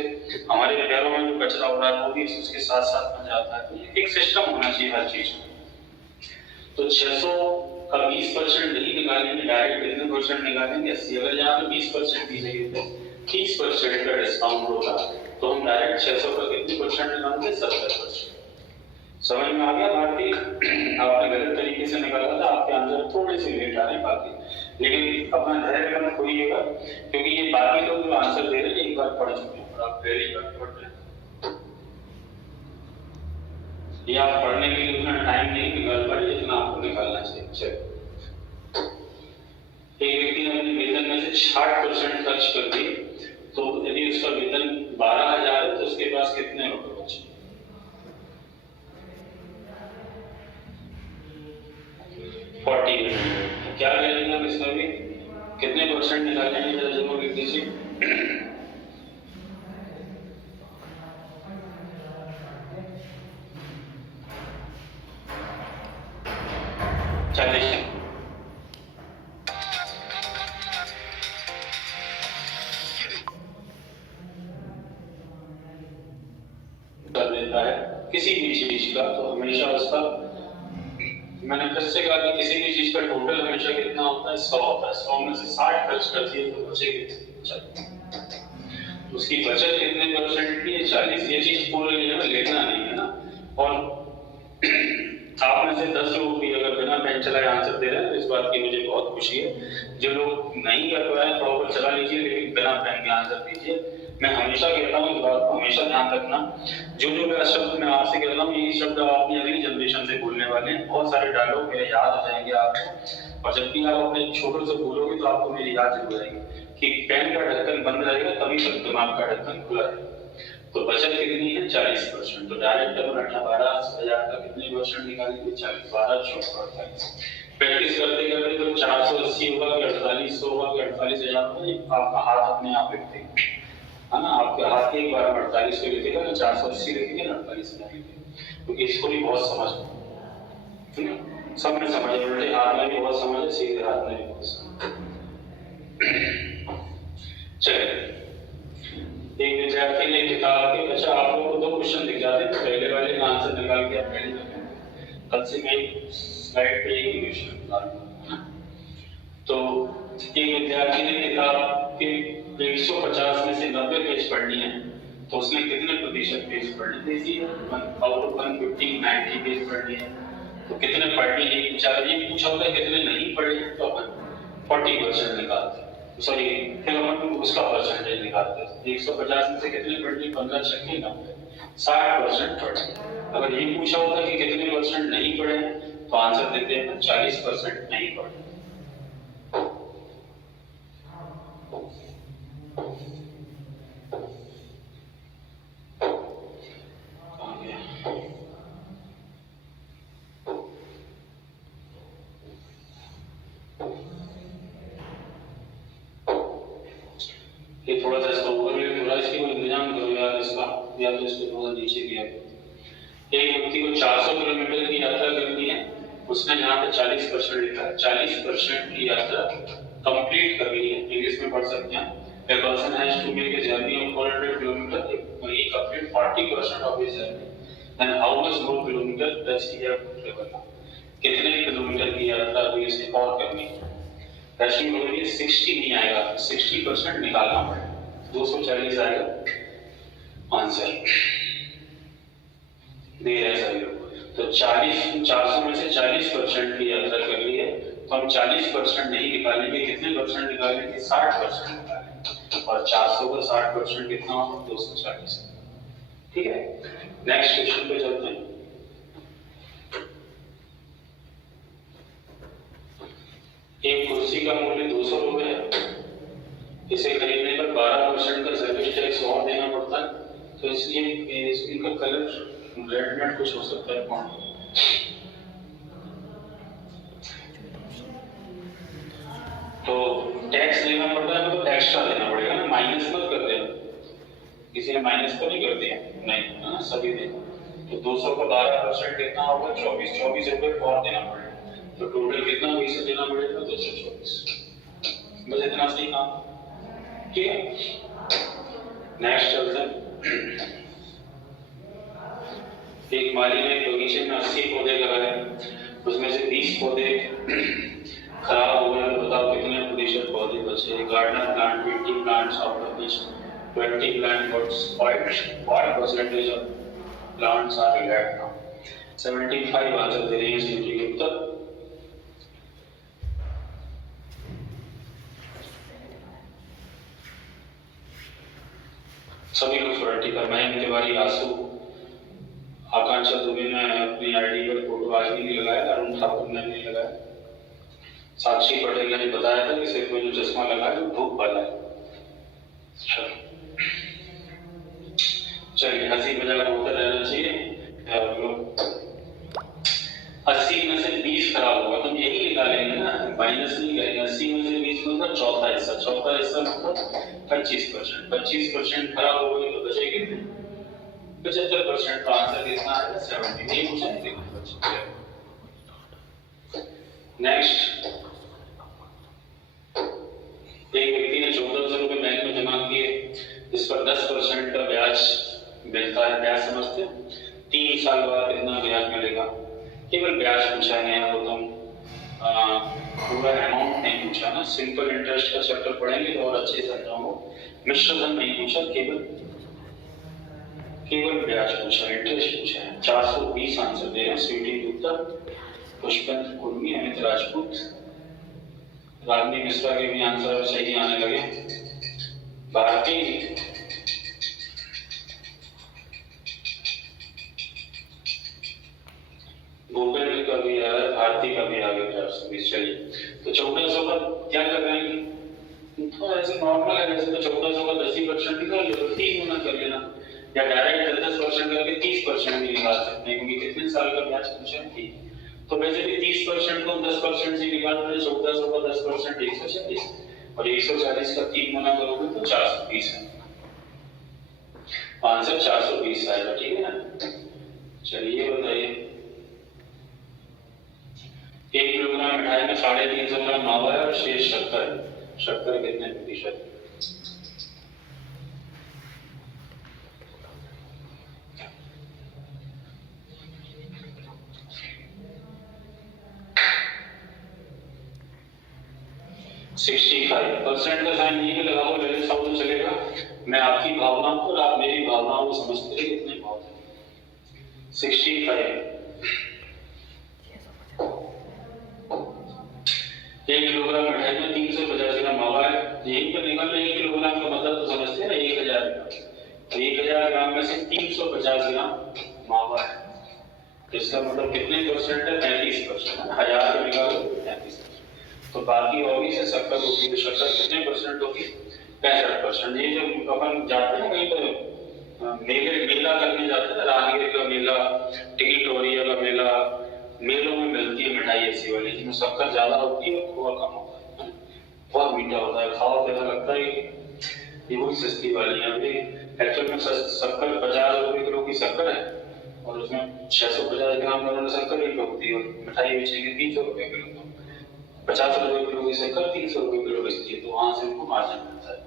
हमारे पैरों में जो कचरा हो रहा है वो भी उसके साथ साथ बन जाता है। तो एक सिस्टम होना चाहिए हर चीज में। तो 600 का 20% नहीं निकालेंगे, डायरेक्ट कितने परसेंट निकालेंगे, 80। अगर यहाँ पे 20% की जगह पे 30% का डिस्काउंट होगा तो हम डायरेक्ट 600 का कितने परसेंट निकालेंगे, 70%। समझ में आ गया भारती? आपने गलत तरीके से निकाला था, आपके आंसर थोड़े से लेट आ रहे हैं बाकी, लेकिन अपना धैर्य मत खोइएगा, क्योंकि ये बाकी लोग जो आंसर दे रहे हैं एक बार पढ़ चुके हैं और आप पहली बार पढ़ रहे हैं। ये आप पढ़ने के लिए उतना टाइम नहीं निकाल पाए जितना आपको निकालना चाहिए। चलो, एक व्यक्ति ने अपने वेतन में से 60% खर्च कर दिए, तो यदि उसका वेतन 12,000 है तो उसके पास कितने रुपए बचे? 40। तो क्या करेंगे हम इसमें भी, कितने परसेंट निकालेंगे जरा जरूर लिख दीजिए। 40 कर देता है किसी भी चीज का, तो हमेशा उसका, मैंने फिर से कहा कि किसी भी चीज का टोटल हमेशा कितना होता है, 100 होता है। 100 में से 60 खर्च करती है तो बचेगी, उसकी बचत कितने परसेंट की है, 40। ये चीज पूरे लिखना नहीं है ना। और आप में से 10 लोग भी अगर बिना पेन चलाए आंसर दे रहे हैं तो इस बात की मुझे बहुत खुशी है। जो लोग नहीं कर पाए प्रॉपर चला लीजिए, लेकिन बिना पेन के आंसर दीजिए। मैं हमेशा कहता हूँ इस बात को हमेशा ध्यान रखना, जो जो मैं शब्द मैं आपसे कहता हूँ यही शब्द आप अपनी अगली जनरेशन से बोलने वाले हैं। बहुत सारे डायलॉग मेरे याद आ जाएंगे आपको, और जब भी आप अपने छोटों से बोलोगे तो आपको मेरी याद जरूर आएगी कि पेन का ढक्कन बंद रहेगा तभी तक दिमाग का ढक्कन खुला है। तो बचत कितनी है 40%। तो डायरेक्ट अपन 12,000 का कितने परसेंट निकालेंगे 40, 12 14 48। प्रैक्टिस करते करते तो 480 होगा कि 4800 होगा कि 48,000 होगा, आपका हाथ अपने आप लिखते है ना, आपके हाथ एक बार 48 पे लिखेगा ना 480 लिखेंगे ना 48,000 लिखेंगे। तो इसको भी बहुत समझ है ना, सब में समझ, उल्टे हाथ में भी बहुत समझ है, सीधे हाथ में भी बहुत समझ। चलिए, एक विद्यार्थी ने किताब के, अच्छा आप लोगों को 2 क्वेश्चन दिख जाते हैं तो पहले वाले का आंसर निकाल के आप पहले करें। कल से मैं स्लाइड पे एक क्वेश्चन डालूंगा। तो एक विद्यार्थी ने किताब के 150 में से 90 पेज पढ़नी है, तो उसने कितने प्रतिशत पेज पढ़ने थे? आउट ऑफ 150 90 पेज पढ़नी है, तो कितने पढ़ने ये बेचारा ये पूछा होता है कितने नहीं पढ़े, तो अपन 40% निकालते, सॉरी फिर अपन उसका परसेंटेज निकालते हैं। 150 में से कितने पढ़ने, 15 छक्के 90, 60% पढ़े। अगर ये पूछा होता कि कितने परसेंट नहीं पढ़े तो आंसर देते हैं 40% नहीं पढ़े। ये थोड़ा सा इसका ओवरव्यू, थोड़ा इसकी कोई इंतजाम करो यार इसका, या तो इसको थोड़ा नीचे किया। एक व्यक्ति को 400 किलोमीटर की यात्रा करनी है, उसने यहाँ पे 40% लिखा है, 40% की यात्रा कंप्लीट करनी है, इंग्लिश में पढ़ सकते हैं। A person has to make a journey of 400 kilometer, he complete 40% of his journey, then how much more kilometer does he have to travel? कितने किलोमीटर की यात्रा अभी इसे और करनी है? रशियन में ये 60 नहीं आएगा, 60% निकालना पड़ेगा, 240 आएगा आंसर। दे रहे सभी लोग, तो 400 में से 40% की यात्रा कर ली है, तो हम 40% नहीं निकालेंगे, कितने परसेंट निकालेंगे? 60% निकालेंगे, और 400 का 60% कितना होगा? 240। ठीक है, नेक्स्ट क्वेश्चन पे चलते हैं। एक कुर्सी का मूल्य 200 रुपए है, इसे खरीदने पर 12% का सर्विस टैक्स और देना पड़ता है, तो इसलिए इनका कलर रेड में कुछ हो सकता है कौन? तो टैक्स देना पड़ता है, तो एक्स्ट्रा देना पड़ेगा ना, माइनस मत कर देना, किसी ने माइनस तो नहीं कर दिया, नहीं है ना, सभी देना। तो 200 का 12% कितना होगा? 24 रुपए और देना पड़ेगा, तो टोटल कितना पैसा देना पड़ेगा? 224। बस इतना सही काम, ठीक है। नेक्स्ट चलते हैं। एक माली ने बगीचे में 80 पौधे लगाए, उसमें से 20 पौधे खराब हो गए, बताओ कितने प्रतिशत पौधे बचे? Gardener plant 20 plants out of which 20 plants got spoiled, what percentage of plants are left now? 75 answer दे रहे हैं इस यूटी के उत्तर। सभी लोग 70 पर, मयंक तिवारी, आंसू, आकांक्षा दुबे ने अपनी आईडी पर फोटो आज भी नहीं लगाया, अरुण ठाकुर ने नहीं लगाया, साक्षी पटेल ने बताया था कि सिर में जो चश्मा लगा है वो धूप वाला है। चलिए, हंसी मजाक होता रहना चाहिए। 80 में से 20 खराब होगा, तो यही निकालेंगे ना, माइनस नहीं करेंगे। 80 में से 20 मतलब चौथा हिस्सा मतलब 25%। 25% खराब हो गए तो बचे कितने? 75%। तो आंसर कितना आएगा? 70। ये क्वेश्चन देखो। नेक्स्ट, एक व्यक्ति ने 1400 रुपए बैंक में जमा किए, जिस पर 10% का ब्याज मिलता है। ब्याज समझते हैं? 3 साल बाद कितना ब्याज मिलेगा? केवल ब्याज पूछा है, यहाँ तो तुम पूरा अमाउंट नहीं पूछा ना। सिंपल इंटरेस्ट का चैप्टर पढ़ेंगे तो और अच्छे से समझाऊंगा। मिश्र धन नहीं पूछा, केवल ब्याज पूछा, इंटरेस्ट पूछा है। 420 आंसर दे रहे हैं। स्वीटी गुप्ता, पुष्पेंद्र कुर्मी, अमित राजपूत, रागनी मिश्रा के भी आंसर सही आने लगे। भारती 1420। चलिए, तो 1400 का क्या कर रहे हैं, तो ऐसे नॉर्मल है, वैसे तो 1400 का 10% निकाल लो, 3 गुना कर लेना, या डायरेक्ट 10% करके 30% भी निकाल सकते हैं, क्योंकि कितने साल का ब्याज पूछा है। तो वैसे भी 30% को 10% से निकाल रहे, 1400 का 10% 140, और 140 का 3 गुना करोगे तो 420 है, आंसर 420 आएगा। ठीक है ना। चलिए बताइए, 1 किलोग्राम मिठाई में 350 ग्राम मावा है और शेष शक्कर है, शक्कर कितने प्रतिशत? % का साइन नहीं लगाओ, ललित साहब तो चलेगा, मैं आपकी भावनाओं को और आप मेरी भावनाओं को समझते हैं कितने बहुत है। 65 1 किलोग्राम मिठाई में 350 ग्राम मावा है, यहीं पर निकाल लो। 1 किलोग्राम का मतलब तो समझते हैं ना, 1000 ग्राम, तो 1000 ग्राम में से 350 ग्राम मावा है, इसका मतलब कितने परसेंट है? 35%। 1000 को निकालो 35%, तो बाकी होगी से शक्कर होगी, तो शक्कर कितने परसेंट होगी? 65%। ये जब अपन जाते हैं कहीं पर मेला करने जाते हैं, राहगीर का मेला, टिकिटोरिया का मेला, मेलों में मिलती है मिठाई ऐसी वाली जिसमें शक्कर ज्यादा होती है और खोआ कम होता है, बहुत मीठा होता है, खाओ तो ऐसा लगता है ये वही सस्ती वाली है। एक्चुअल में शक्कर 50 रुपए किलो की शक्कर है, और उसमें 650 ग्राम का शक्कर ही होती है, और मिठाई बेचेंगे 300 रुपए किलो, 50 रुपए किलो की शक्कर 300 रुपए किलो बेचती है, तो वहां से उनको मार्जिन मिलता है।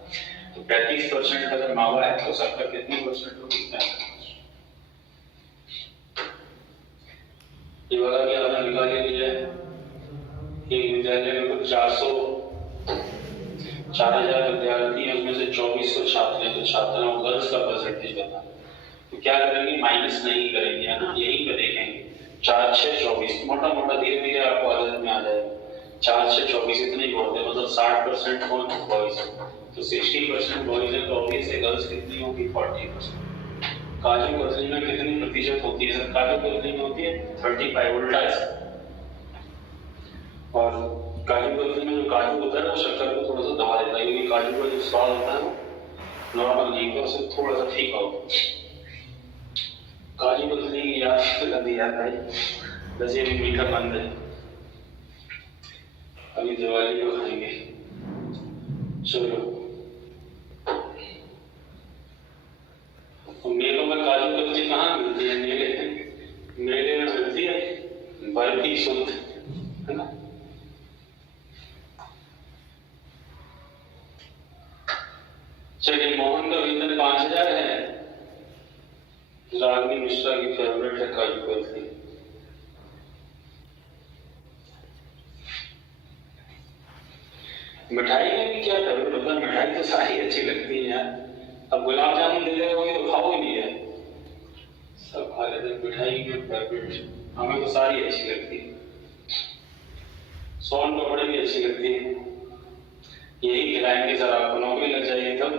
तो 35% अगर मावा है तो शक्कर कितनी परसेंट होगी? 65%। ये वाला क्या आपने निकाल लिया है, एक विद्यालय में कुछ 4000 विद्यार्थी है, उसमें से 2400 छात्र हैं, तो छात्रा और गर्ल्स का परसेंटेज बताना। तो क्या करेंगे, माइनस नहीं करेंगे, है ना, यहीं पे देखेंगे। 4 6 24, मोटा मोटा धीरे धीरे आपको आदत में आ जाएगा। 4 6 24 इतने ही होते हैं, मतलब 60% कौन बॉयज, तो 60% बॉयज है, तो ऑब्वियसली गर्ल्स कितनी होगी? 40%। काजू कतली में कितनी प्रतिशत होती है? सर काजू कतली में होती है 35, उल्टा है। और काजू कतली में जो काजू होता है वो शक्कर को थोड़ा सा दबा देता है, क्योंकि काजू का जो स्वाद होता है वो नॉर्मल नहीं होता, उससे थोड़ा सा फीका होता है। काजू कतली याद लगी यार भाई, वैसे भी मीठा बंद है, अभी दिवाली को खाएंगे। चलो, तो मेलों में काजू कतली कहाँ मिलती है? मेले में मिलती है, बर्फी शुद्ध, है ना। चलिए, मोहन का वेतन 5000 है, रागिनी मिश्रा की फेवरेट है काजू कतली। मिठाई में भी क्या फेवरेट होता है? मिठाई तो सारी अच्छी लगती है यार, अब गुलाब जामुन दे देंगे तो खाओ ही नहीं है, सब खा लेते हैं। मिठाई में फेवरेट हमें तो सारी अच्छी लगती है, सोन पापड़ी भी अच्छी लगती है, यही खिलाएंगे सर आपको, नौकरी लग जाएगी तब।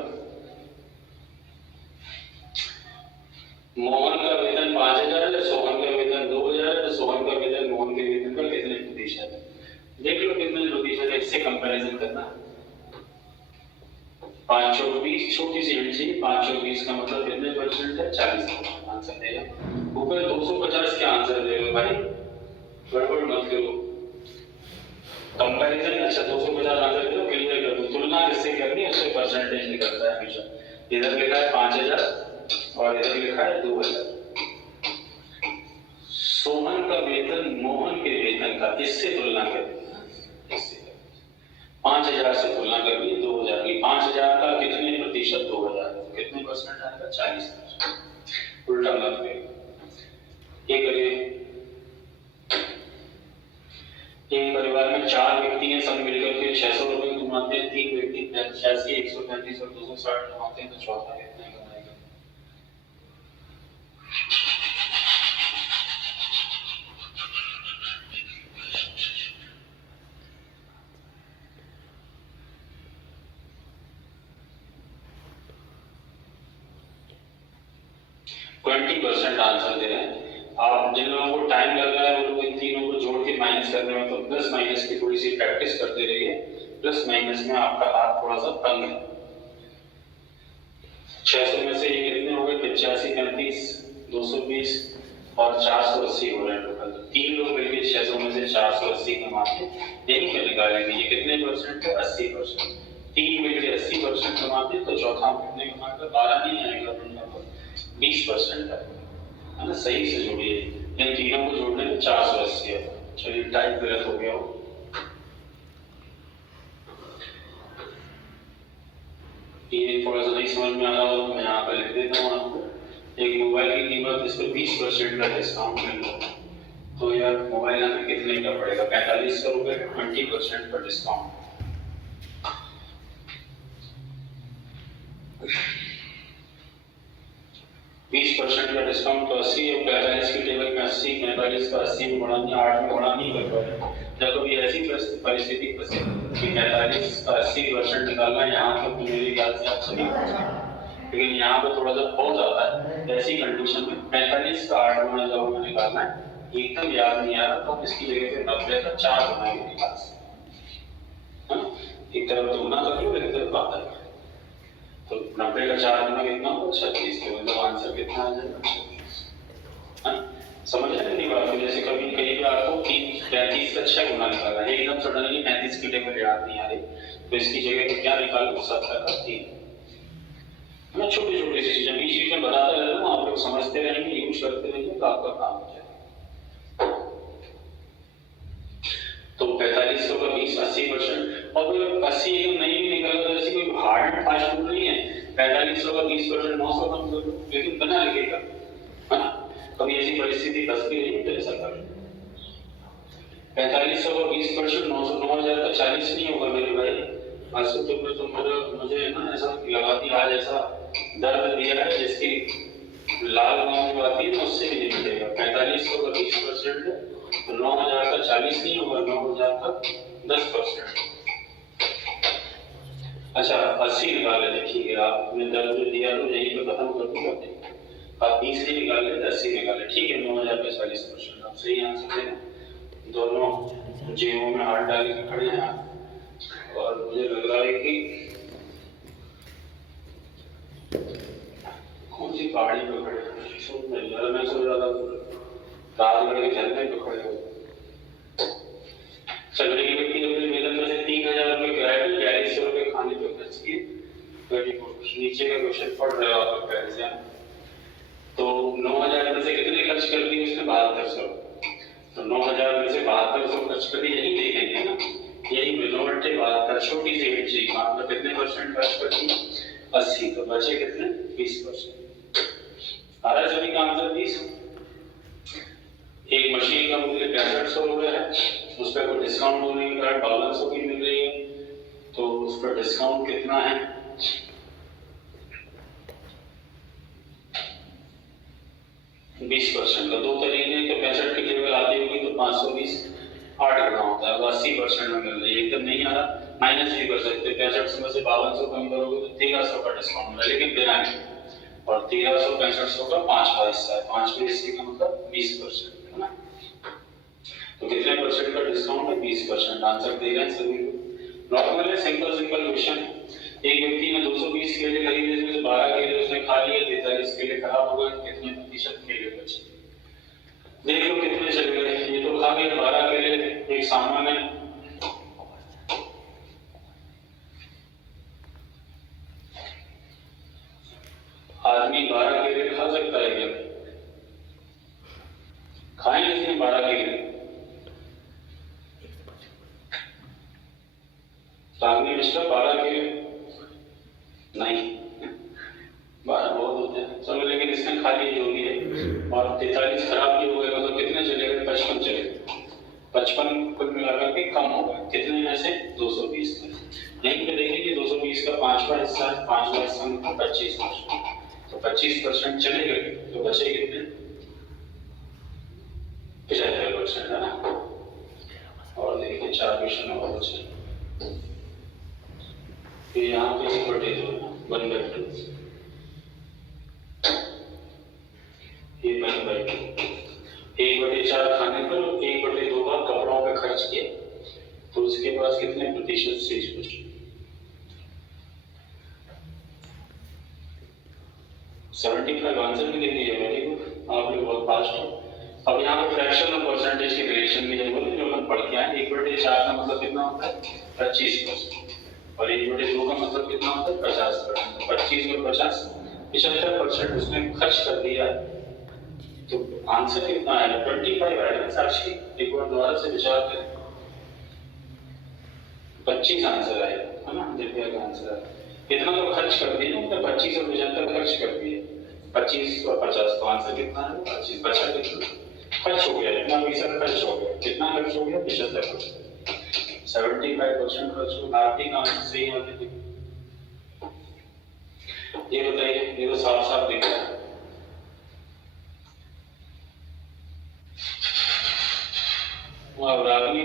मोहन का वेतन 5000 है, सोहन का वेतन 2000 है, तो सोहन का वेतन मोहन के वेतन का कितने प्रतिशत है? देख लो कितने प्रतिशत है, इससे कंपैरिजन करना। 520, छोटी सी हिंट चाहिए, 520 का मतलब कितने परसेंट है? 40%। आंसर देगा ऊपर 250 के आंसर दे रहे हो भाई, गड़बड़ मत करो। कंपैरिजन, अच्छा 250 आंसर दे दो, क्लियर कर दो, तुलना किससे करनी है उससे परसेंटेज निकलता है हमेशा। इधर लिखा है 5000 और इधर लिखा है 2000। सोहन का वेतन मोहन के वेतन का इससे तुलना करें, 5000 से तुलना करनी 2000 की। 5000 का कितने प्रतिशत? 2000, कितने परसेंट आएगा? 40%। उल्टा मत करिए। ये करिए, एक परिवार में 4 व्यक्ति हैं, सब मिलकर के 600 रुपए कमाते हैं, 3 व्यक्ति 86, 135 और 260 कमाते हैं, तो चौथा कितना कमाएगा? %20 आंसर दे रहे हैं, आप जिन लोगों को टाइम लग रहा है वो लोग इन तीनों को जोड़ के माइनस करने में, तो प्लस माइनस की थोड़ी सी प्रैक्टिस करते रहिए। प्लस माइनस में आपका हाथ थोड़ा सा तंग है। 600 में से ये कितने हो गए? 85, 35, 220 और 480 हो रहे हैं टोटल। तीन लोग मिलकर 600 में से 480 कमाते यही पे निकालेंगे। ये कितने परसेंट है? 80%। तीन मिलकर 80% कमाते तो चौथा कितने कमाएगा? 12 नहीं आएगा, 20% है ना। सही से जोड़िए, इन तीनों को जोड़ने में 480 है। चलिए टाइप गलत हो गया हो, ये थोड़ा सा नहीं समझ में आ रहा हो तो मैं यहाँ पर लिख देता हूँ आपको। एक मोबाइल की कीमत, इस पर 20% का डिस्काउंट मिल रहा है, तो यार मोबाइल हमें कितने का पड़ेगा? 4500 रुपए का 20% का डिस्काउंट। बीस परसेंट का डिस्काउंट तो 80 है। 45 की टेबल में 80, 45 का 80 में बढ़ानी, 8 में बढ़ानी कर पाए। जब कभी ऐसी परिस्थिति फंसे कि 45 का 80% निकालना, यहाँ तक तो मेरी ख्याल से आप सभी, लेकिन यहाँ पे थोड़ा सा हो जाता है ऐसी कंडीशन में। 45 का 8 गुना जब हमें निकालना है, एकदम याद नहीं आ रहा तो इसकी जगह पे 90 का 4 गुना भी निकाल सकते हैं। एक तरफ 2 गुना कर लो, एक तरफ आधा कर लो, तो 90 का 4 गुना कितना होगा? 36। तो मतलब आंसर कितना आ जाएगा? 36। समझ आए नहीं बात? जैसे कभी कहीं भी आपको 35 का 6 गुना निकालना है, एकदम सडनली 35 की टेबल याद नहीं आ रही, तो इसकी जगह पे क्या निकालो? 70 का 3। मैं छोटी छोटी सी चीजें बीच बीच में बताता रहता हूँ, आप लोग समझते रहेंगे, यूज करते रहेंगे तो आपका काम हो जाएगा। तो 4500 का 20, 80%। और 80 एकदम नहीं भी निकला तो ऐसी कोई हार्ड एंड फास्ट रूल नहीं है। 4500 का 20% 900 कम कर लो, लेकिन बना लिखेगा, है ना। कभी ऐसी परिस्थिति फंस गई नहीं तो ऐसा कर लो। 4500 का 20% 900, 9000 का 40 नहीं होगा मेरे भाई। आज तो मुझे ना ऐसा लगा कि आज ऐसा दर्द दिया है जिसकी लाल गांव में आती है ना, उससे भी नहीं मिलेगा। 4500 का 20% है तो 9000 का 40 नहीं होगा, 9000 का 10%। अच्छा 80 निकाले, देखिए आपने दर्द दिया तो यहीं पे खत्म कर दूंगा। आप 20 नहीं निकाले तो 80 निकाले, ठीक है। 9000 का 40%, आप सही आंसर देना। दोनों जेबों में हाथ डाल के खड़े हैं और मुझे लग रहा है कि कौन सी पहाड़ी पे खड़े हैं। मैं सोच रहा था राजगढ़ के झरने पे खड़े हो। चलने की व्यक्ति अपने वेतन में से 3000 रुपए किराए पे, 4200 रुपए खाने पे खर्च किए। नीचे का क्वेश्चन पढ़ रहे हो आप पहले से, तो 9000 में से कितने खर्च कर दिए उसने? 7200। तो 9000 में से 7200 खर्च कर दिए, यही देखेंगे ना, यही मिनोरिटी 72, छोटी सी हिस्ट्री। मतलब कितने परसेंट खर्च कर दिए? 80, तो बचे कितने? 20%। आ रहा है सभी का आंसर 20। एक मशीन का मूल्य 6500 रुपए है, उस पर कोई डिस्काउंट होने के कारण 5200 की मिल रही है, तो उस पर डिस्काउंट कितना है? 20% का। दो तरीके के, 65 की टेबल आती होगी तो 520 8 गुना होता है, 80% में मिल रही है। एकदम नहीं आ रहा माइनस भी कर सकते, 65 में से 5200 कम करोगे तो 1300 का डिस्काउंट मिला, लेकिन बिना नहीं। और 1300 6500 का 5वां हिस्सा है, 5वें हिस्से का मतलब 20% है ना। तो कितने परसेंट का डिस्काउंट है? 20%। आंसर दे रहे हैं सभी लोग। नॉर्मल है, सिंपल क्वेश्चन। एक व्यक्ति ने 220 केले खरीदे, जिसमें से 12 केले उसने खा लिए, 43 केले खराब हो गए, कितने प्रतिशत केले बचे? देख लो कितने चले गए। ये तो खा गए 12 केले, एक सामान्य आदमी 12 केले खा सकता है क्या? खाए किसने 12 केले? सामने मिश्रा 12 केले नहीं, 12 बहुत होते हैं, चलो लेकिन इसने खा लिए जो भी है। और 43 खराब भी हो गए, मतलब कितने चले गए? 55 चले गए। 55 कुल मिलाकर के कम हो गए, कितने में से? 220 में। यहीं पे देखिए 220 का 5वां हिस्सा है, 5वां हिस्सा मतलब 25%। तो 25% चले गए तो बचे कितने? 75% है ना। और देखिए 4 क्वेश्चन और बचे। फिर यहाँ पे इक्वलिटी दो 1/2, ये 1/2। 1/4 खाने पर, 1/2 बार कपड़ों पे खर्च किए, तो उसके पास कितने प्रतिशत शेष बचे? 75 आंसर भी दे दिया, वेरी गुड, आप लोग बहुत फास्ट हो। अब यहाँ पे फ्रैक्शन और परसेंटेज के रिलेशन की जरूरत है, जो अपन पढ़ के आए। 1/4 का मतलब कितना होता है? 25%। और 1/2 का मतलब कितना होता है? 50%। 25 और 50, 75% उसने खर्च कर दिया, तो आंसर कितना आएगा? 25 आएगा। साक्षी एक बार दोबारा से विचार करें। 25 आंसर आएगा, है ना? दिव्या का आंसर आएगा। कितना तो खर्च कर दिया ना, 25 और 75 खर्च कर दिए, 25 और 50, तो आंसर कितना है? 25। बचा कितना? खर्च हो गया, इतना पैसा खर्च हो गया। कितना खर्च हो गया? 75%। 75% खर्च हो। आर्थिक काम सही होने थे। ये बताइए, ये तो साफ साफ दिख रहा है। रागी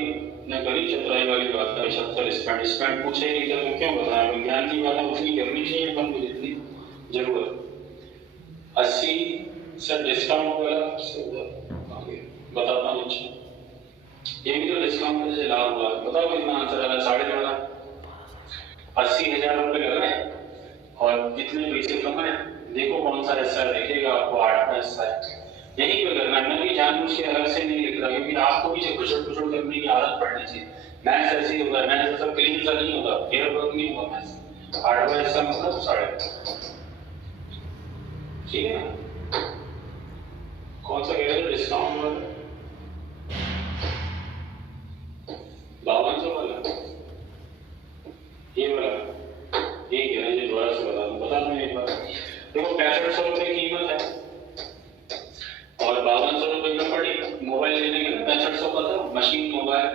ने करी चतुराई वाली बात है। 75 स्पेंड पूछे नहीं तो क्यों बताया? विज्ञान की बात उतनी करनी चाहिए अपन को जितनी जरूरत। 80 से डिस्काउंट वाला बताता हूँ। ये भी तो डिस्काउंट से लाभ हुआ। बताओ कितना आंसर आया? 12.5। 80,000 रुपए लग रहे हैं और कितने पैसे कमाए? देखो कौन सा हिस्सा दिखेगा आपको? 8 का हिस्सा है। यही पे करना है। मैं भी जानबूझ के अलग से नहीं लिख रहा, क्योंकि आपको भी घुसड़ घुसड़ करने की आदत पड़नी चाहिए। मैथ्स ऐसे ही होगा, मैथ्स ऐसा क्लीन सा नहीं होगा, एयर वर्क नहीं होगा मैथ्स। 8वां हिस्सा मतलब 12.5। ठीक है ना? कौन सा कह रहे थे? डिस्काउंट वाला 5200 वाला, ये वाला, ये कह रहे हैं। दोबारा से बता दूं एक बार। देखो 6500 रुपए कीमत है और 5200 रुपए में पड़ी। मोबाइल लेने के लिए 6500 का था, मशीन मोबाइल।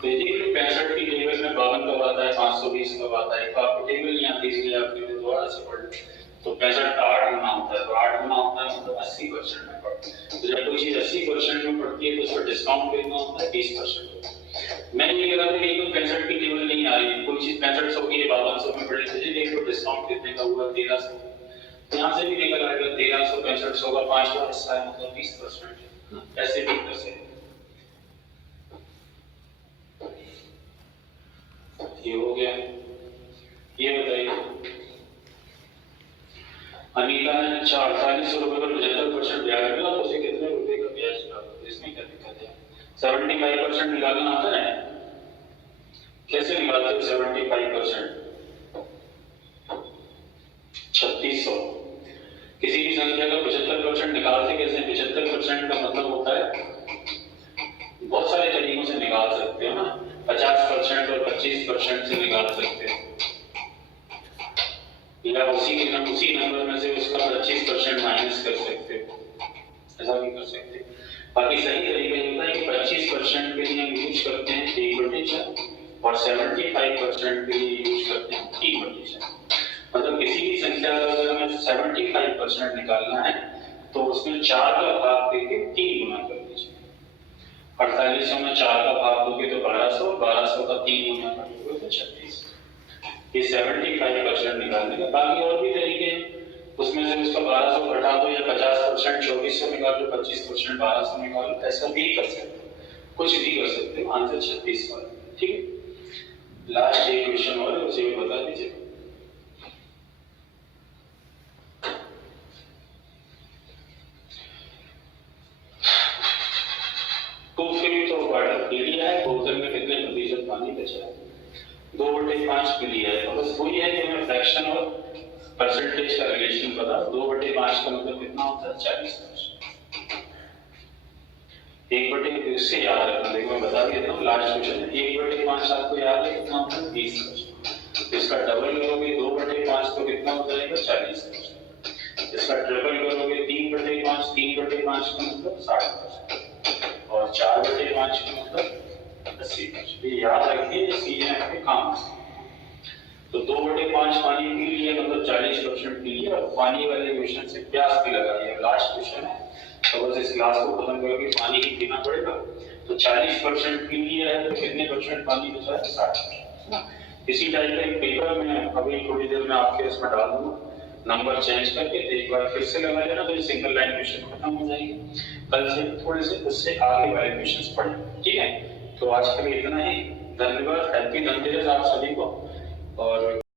तो यदि 65 की टेबल में 52 कब आता है? 520 कब आता है? तो आपको टेबल नहीं आती, इसलिए आपके लिए दोबारा से पढ़ लो। तो 65 का 8 गुना होता है, तो 8 गुना होता है मतलब 80% में पड़ता है। तो जब कोई चीज 80% में पड़ती है तो उसका डिस्काउंट कितना होता है? 20%। मैं ये कह रहा था कि 65 की टेबल नहीं आ रही, कोई चीज 6500 की 5200 में पड़ी, तो देखो डिस्काउंट कितने का हुआ? 1300। यहाँ से भी निकल आएगा 1300, 6500 का 5वां हिस्सा है, मतलब 20%। ऐसे भी कर सकते। ये हो गया। ये बताइए, अनीता ने 4800 रुपए पर 75% ब्याज मिला, तो उसे कितने रुपए का ब्याज मिला? इसमें क्या दिक्कत है? 75% निकालना आता है? कैसे निकालते हो 75%? 3600। किसी भी संख्या का 75% निकालते कैसे? 75% का मतलब होता है, बहुत सारे तरीकों से निकाल सकते हो ना। 50% और 25% से निकाल सकते हो, या उसी नंबर में से उसका 25% माइनस कर सकते हो, ऐसा भी कर सकते हो। बाकी सही तरीका होता है कि 25% के लिए हम यूज करते हैं 1/4 और 75% के लिए यूज करते हैं 3/4। मतलब किसी भी संख्या का अगर हमें 75% निकालना है तो उसमें 4 का भाग देके 3 गुना कर दीजिए। 4800 में 4 का भाग दोगे तो 1200, 1200 का 3 गुना कर दोगे तो 36। ये 75% निकालने का। बाकी और भी तरीके हैं, उसमें से उसका 1200 घटा दो, या 50% 2400 निकाल लो, 25% 1200 निकाल लो, ऐसा भी कर सकते हो, कुछ भी कर सकते हो। आंसर 36 वाला। ठीक है, लास्ट एक क्वेश्चन और है, उसे भी बता दीजिए। तो फिर तो वाटर पी लिया है, बोतल में कितने प्रतिशत पानी बचा है? 2/5 पी लिया है। तो बस वही है कि हमें फ्रैक्शन और परसेंटेज का रिलेशन पता। 2/5 का मतलब कितना होता है? 40%। 1/, इससे याद रखना। देखो मैं बता देता हूँ, लास्ट क्वेश्चन है। 1/5 आपको याद है कितना होता है? 20%। इसका डबल करोगे 2/5 तो कितना हो जाएगा? 40%। इसका ट्रिपल करोगे 3/5, 3/5 का मतलब 60%। और 4/5 का मतलब 80%। ये याद रखिए, सीएम के काम। तो 2/5 पानी पी लिया मतलब 40% पी लिया, और पानी वाले क्वेश्चन से प्यास भी लगा लिया। लास्ट क्वेश्चन है, तो बस इस क्लास को खत्म करके पानी ही पीना पड़ेगा। तो 40% पी लिया है तो कितने परसेंट पानी बचा है? 60%। इसी टाइप का एक पेपर में अभी थोड़ी देर में आपके इसमें डाल दूंगा। नंबर चेंज करके एक बार फिर से लगा लेना, तो ये सिंगल लाइन क्वेश्चन खत्म हो जाएगी। कल से थोड़े से उससे आगे वाले क्वेश्चंस पढ़ें, ठीक है। तो आज के लिए इतना ही, धन्यवाद, हैप्पी धनतेरस आप सभी को। और